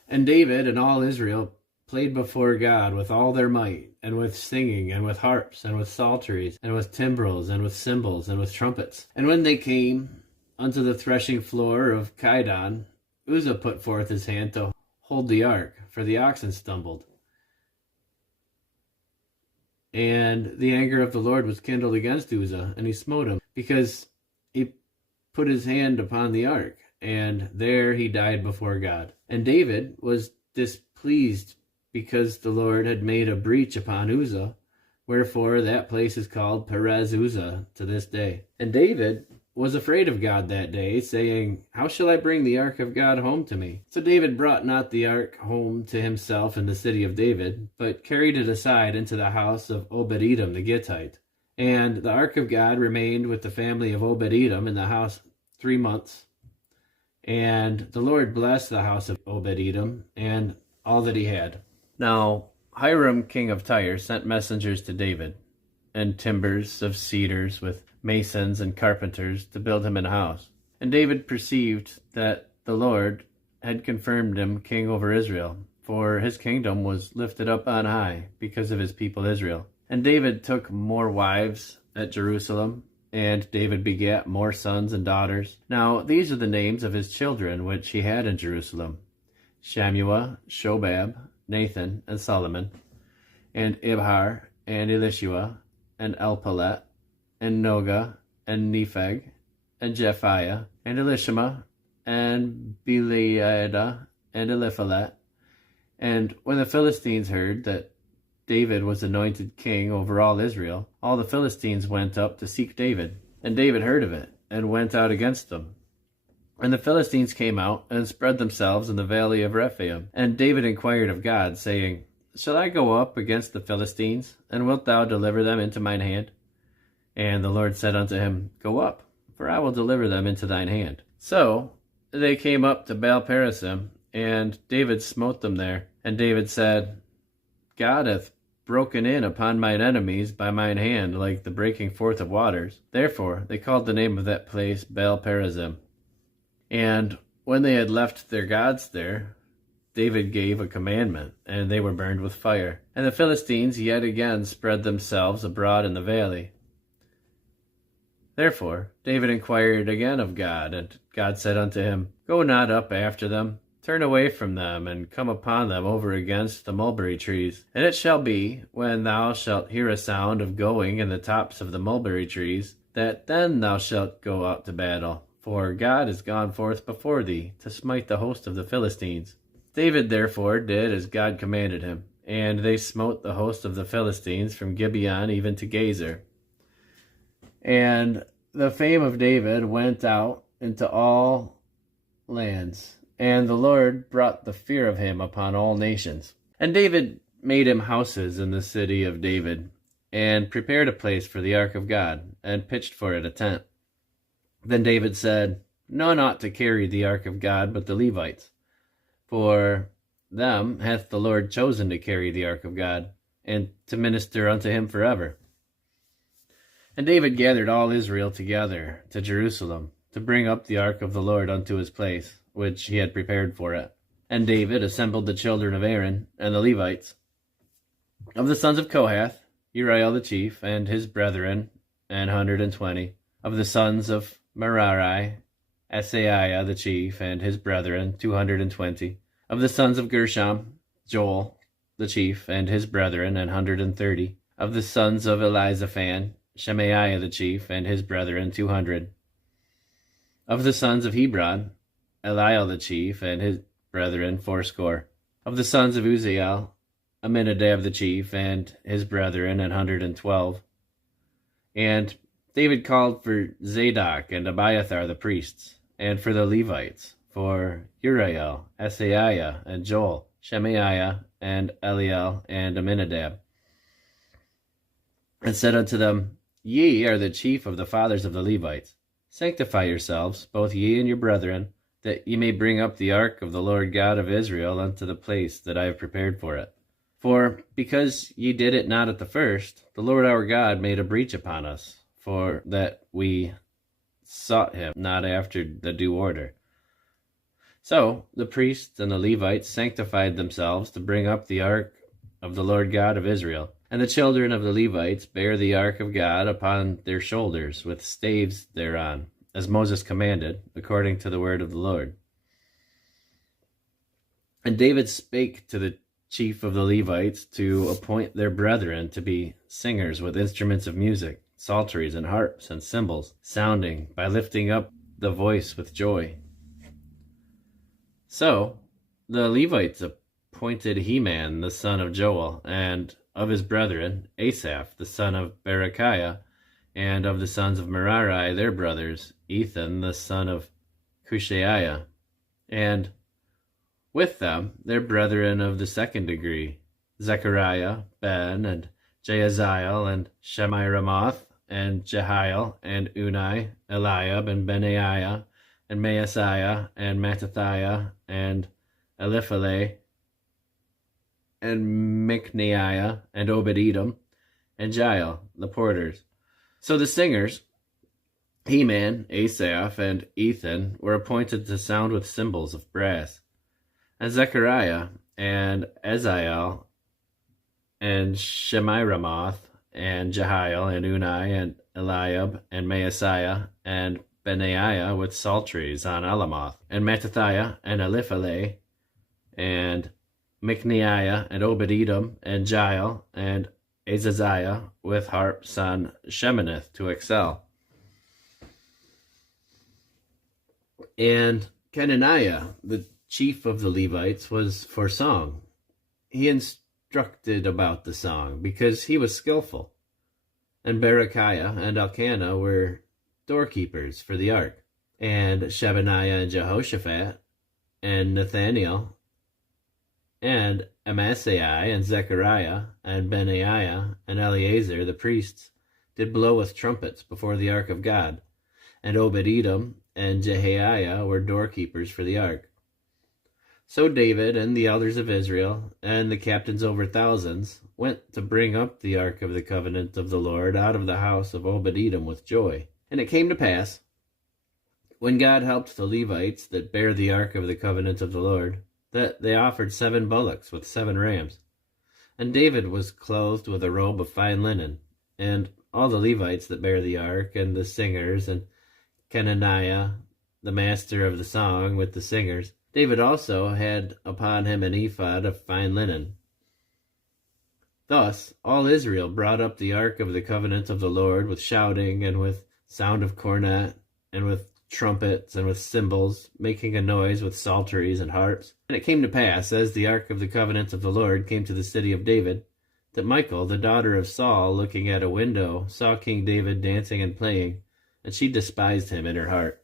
And David and all Israel played before God with all their might, and with singing, and with harps, and with psalteries, and with timbrels, and with cymbals, and with trumpets. And when they came unto the threshing floor of Chidon, Uzzah put forth his hand to hold the ark, for the oxen stumbled. And the anger of the Lord was kindled against Uzzah, and he smote him, because he put his hand upon the ark, and there he died before God. And David was displeased, because the Lord had made a breach upon Uzzah, wherefore that place is called Perez Uzzah to this day. And David was afraid of God that day, saying, How shall I bring the ark of God home to me? So David brought not the ark home to himself in the city of David, but carried it aside into the house of Obed-Edom the Gittite. And the ark of God remained with the family of Obed-Edom in the house 3 months. And the Lord blessed the house of Obed-Edom and all that he had. Now Hiram king of Tyre sent messengers to David, and timbers of cedars with masons and carpenters to build him an house. And David perceived that the Lord had confirmed him king over Israel, for his kingdom was lifted up on high because of his people Israel. And David took more wives at Jerusalem, and David begat more sons and daughters. Now these are the names of his children which he had in Jerusalem: Shammua, Shobab, Nathan, and Solomon, and Ibhar, and Elishua, and Elpalet, and Noga, and Nepheg, and Japhiah, and Elishama, and Beliada, and Eliphalet. And when the Philistines heard that David was anointed king over all Israel, all the Philistines went up to seek David. And David heard of it, and went out against them. And the Philistines came out, and spread themselves in the valley of Rephaim. And David inquired of God, saying, Shall I go up against the Philistines, and wilt thou deliver them into mine hand? And the Lord said unto him, Go up, for I will deliver them into thine hand. So they came up to Baal-perazim, and David smote them there. And David said, God hath broken in upon mine enemies by mine hand, like the breaking forth of waters. Therefore they called the name of that place Baal-perazim. And when they had left their gods there, David gave a commandment, and they were burned with fire. And the Philistines yet again spread themselves abroad in the valley. Therefore David inquired again of God, and God said unto him, Go not up after them, turn away from them, and come upon them over against the mulberry trees. And it shall be, when thou shalt hear a sound of going in the tops of the mulberry trees, that then thou shalt go out to battle. For God is gone forth before thee, to smite the host of the Philistines. David therefore did as God commanded him, and they smote the host of the Philistines from Gibeon even to Gazer. And the fame of David went out into all lands, and the Lord brought the fear of him upon all nations. And David made him houses in the city of David, and prepared a place for the ark of God, and pitched for it a tent. Then David said, None ought to carry the ark of God but the Levites, for them hath the Lord chosen to carry the ark of God, and to minister unto him forever. And David gathered all Israel together to Jerusalem, to bring up the ark of the Lord unto his place, which he had prepared for it. And David assembled the children of Aaron and the Levites. Of the sons of Kohath, Uriel the chief, and his brethren, 120. Of the sons of Merari, Asaiah the chief, and his brethren, 220. Of the sons of Gershom, Joel the chief, and his brethren, 130. Of the sons of Elizaphan, Shemaiah the chief, and his brethren, 200. Of the sons of Hebron, Eliel the chief, and his brethren, 80. Of the sons of Uzziel, Aminadab the chief, and his brethren, 112. And David called for Zadok and Abiathar the priests, and for the Levites, for Uriel, Asaiah, and Joel, Shemaiah, and Eliel, and Aminadab, and said unto them, Ye are the chief of the fathers of the Levites. Sanctify yourselves, both ye and your brethren, that ye may bring up the ark of the Lord God of Israel unto the place that I have prepared for it. For because ye did it not at the first, the Lord our God made a breach upon us, for that we sought him not after the due order. So the priests and the Levites sanctified themselves to bring up the ark of the Lord God of Israel. And the children of the Levites bare the ark of God upon their shoulders, with staves thereon, as Moses commanded, according to the word of the Lord. And David spake to the chief of the Levites to appoint their brethren to be singers with instruments of music, psalteries and harps and cymbals, sounding by lifting up the voice with joy. So the Levites appointed Heman the son of Joel, and of his brethren Asaph the son of Berechiah, and of the sons of Merari their brothers Ethan the son of Cushaiah, and with them their brethren of the second degree, Zechariah, Ben, and Jahaziel, and Shemiramoth, and Jehiel, and Unai, Eliab, and Benaiah, and Maaseiah, and Mattathiah, and Elipheleh, and Micneiah, and Obed-Edom, and Jael, the porters. So the singers, Heman, Asaph, and Ethan, were appointed to sound with cymbals of brass. And Zechariah, and Aziel, and Shemiramoth, and Jehiel, and Unai, and Eliab, and Maaseiah, and Benaiah with psalteries on Alamoth, and Mattathiah, and Elipheleh, and Micneiah, and Obed-Edom, and Jael, and Azaziah with harps on Sheminith to excel. And Kenaniah, the chief of the Levites, was for song. He instructed about the song, because he was skillful. And Berechiah and Elkanah were doorkeepers for the ark, and Shebaniah and Jehoshaphat, and Nathaniel, and Amasai and Zechariah, and Benaiah, and Eleazar the priests, did blow with trumpets before the ark of God, and Obed-Edom and Jehiah were doorkeepers for the ark. So David and the elders of Israel, and the captains over thousands, went to bring up the ark of the covenant of the Lord out of the house of Obed-Edom with joy. And it came to pass, when God helped the Levites that bare the ark of the covenant of the Lord, that they offered 7 bullocks with 7 rams. And David was clothed with a robe of fine linen, and all the Levites that bare the ark, and the singers, and Kenaniah, the master of the song, with the singers. David also had upon him an ephod of fine linen. Thus all Israel brought up the ark of the covenant of the Lord with shouting, and with sound of cornet, and with trumpets, and with cymbals, making a noise with psalteries and harps. And it came to pass, as the ark of the covenant of the Lord came to the city of David, that Michal, the daughter of Saul, looking at a window, saw King David dancing and playing, and she despised him in her heart.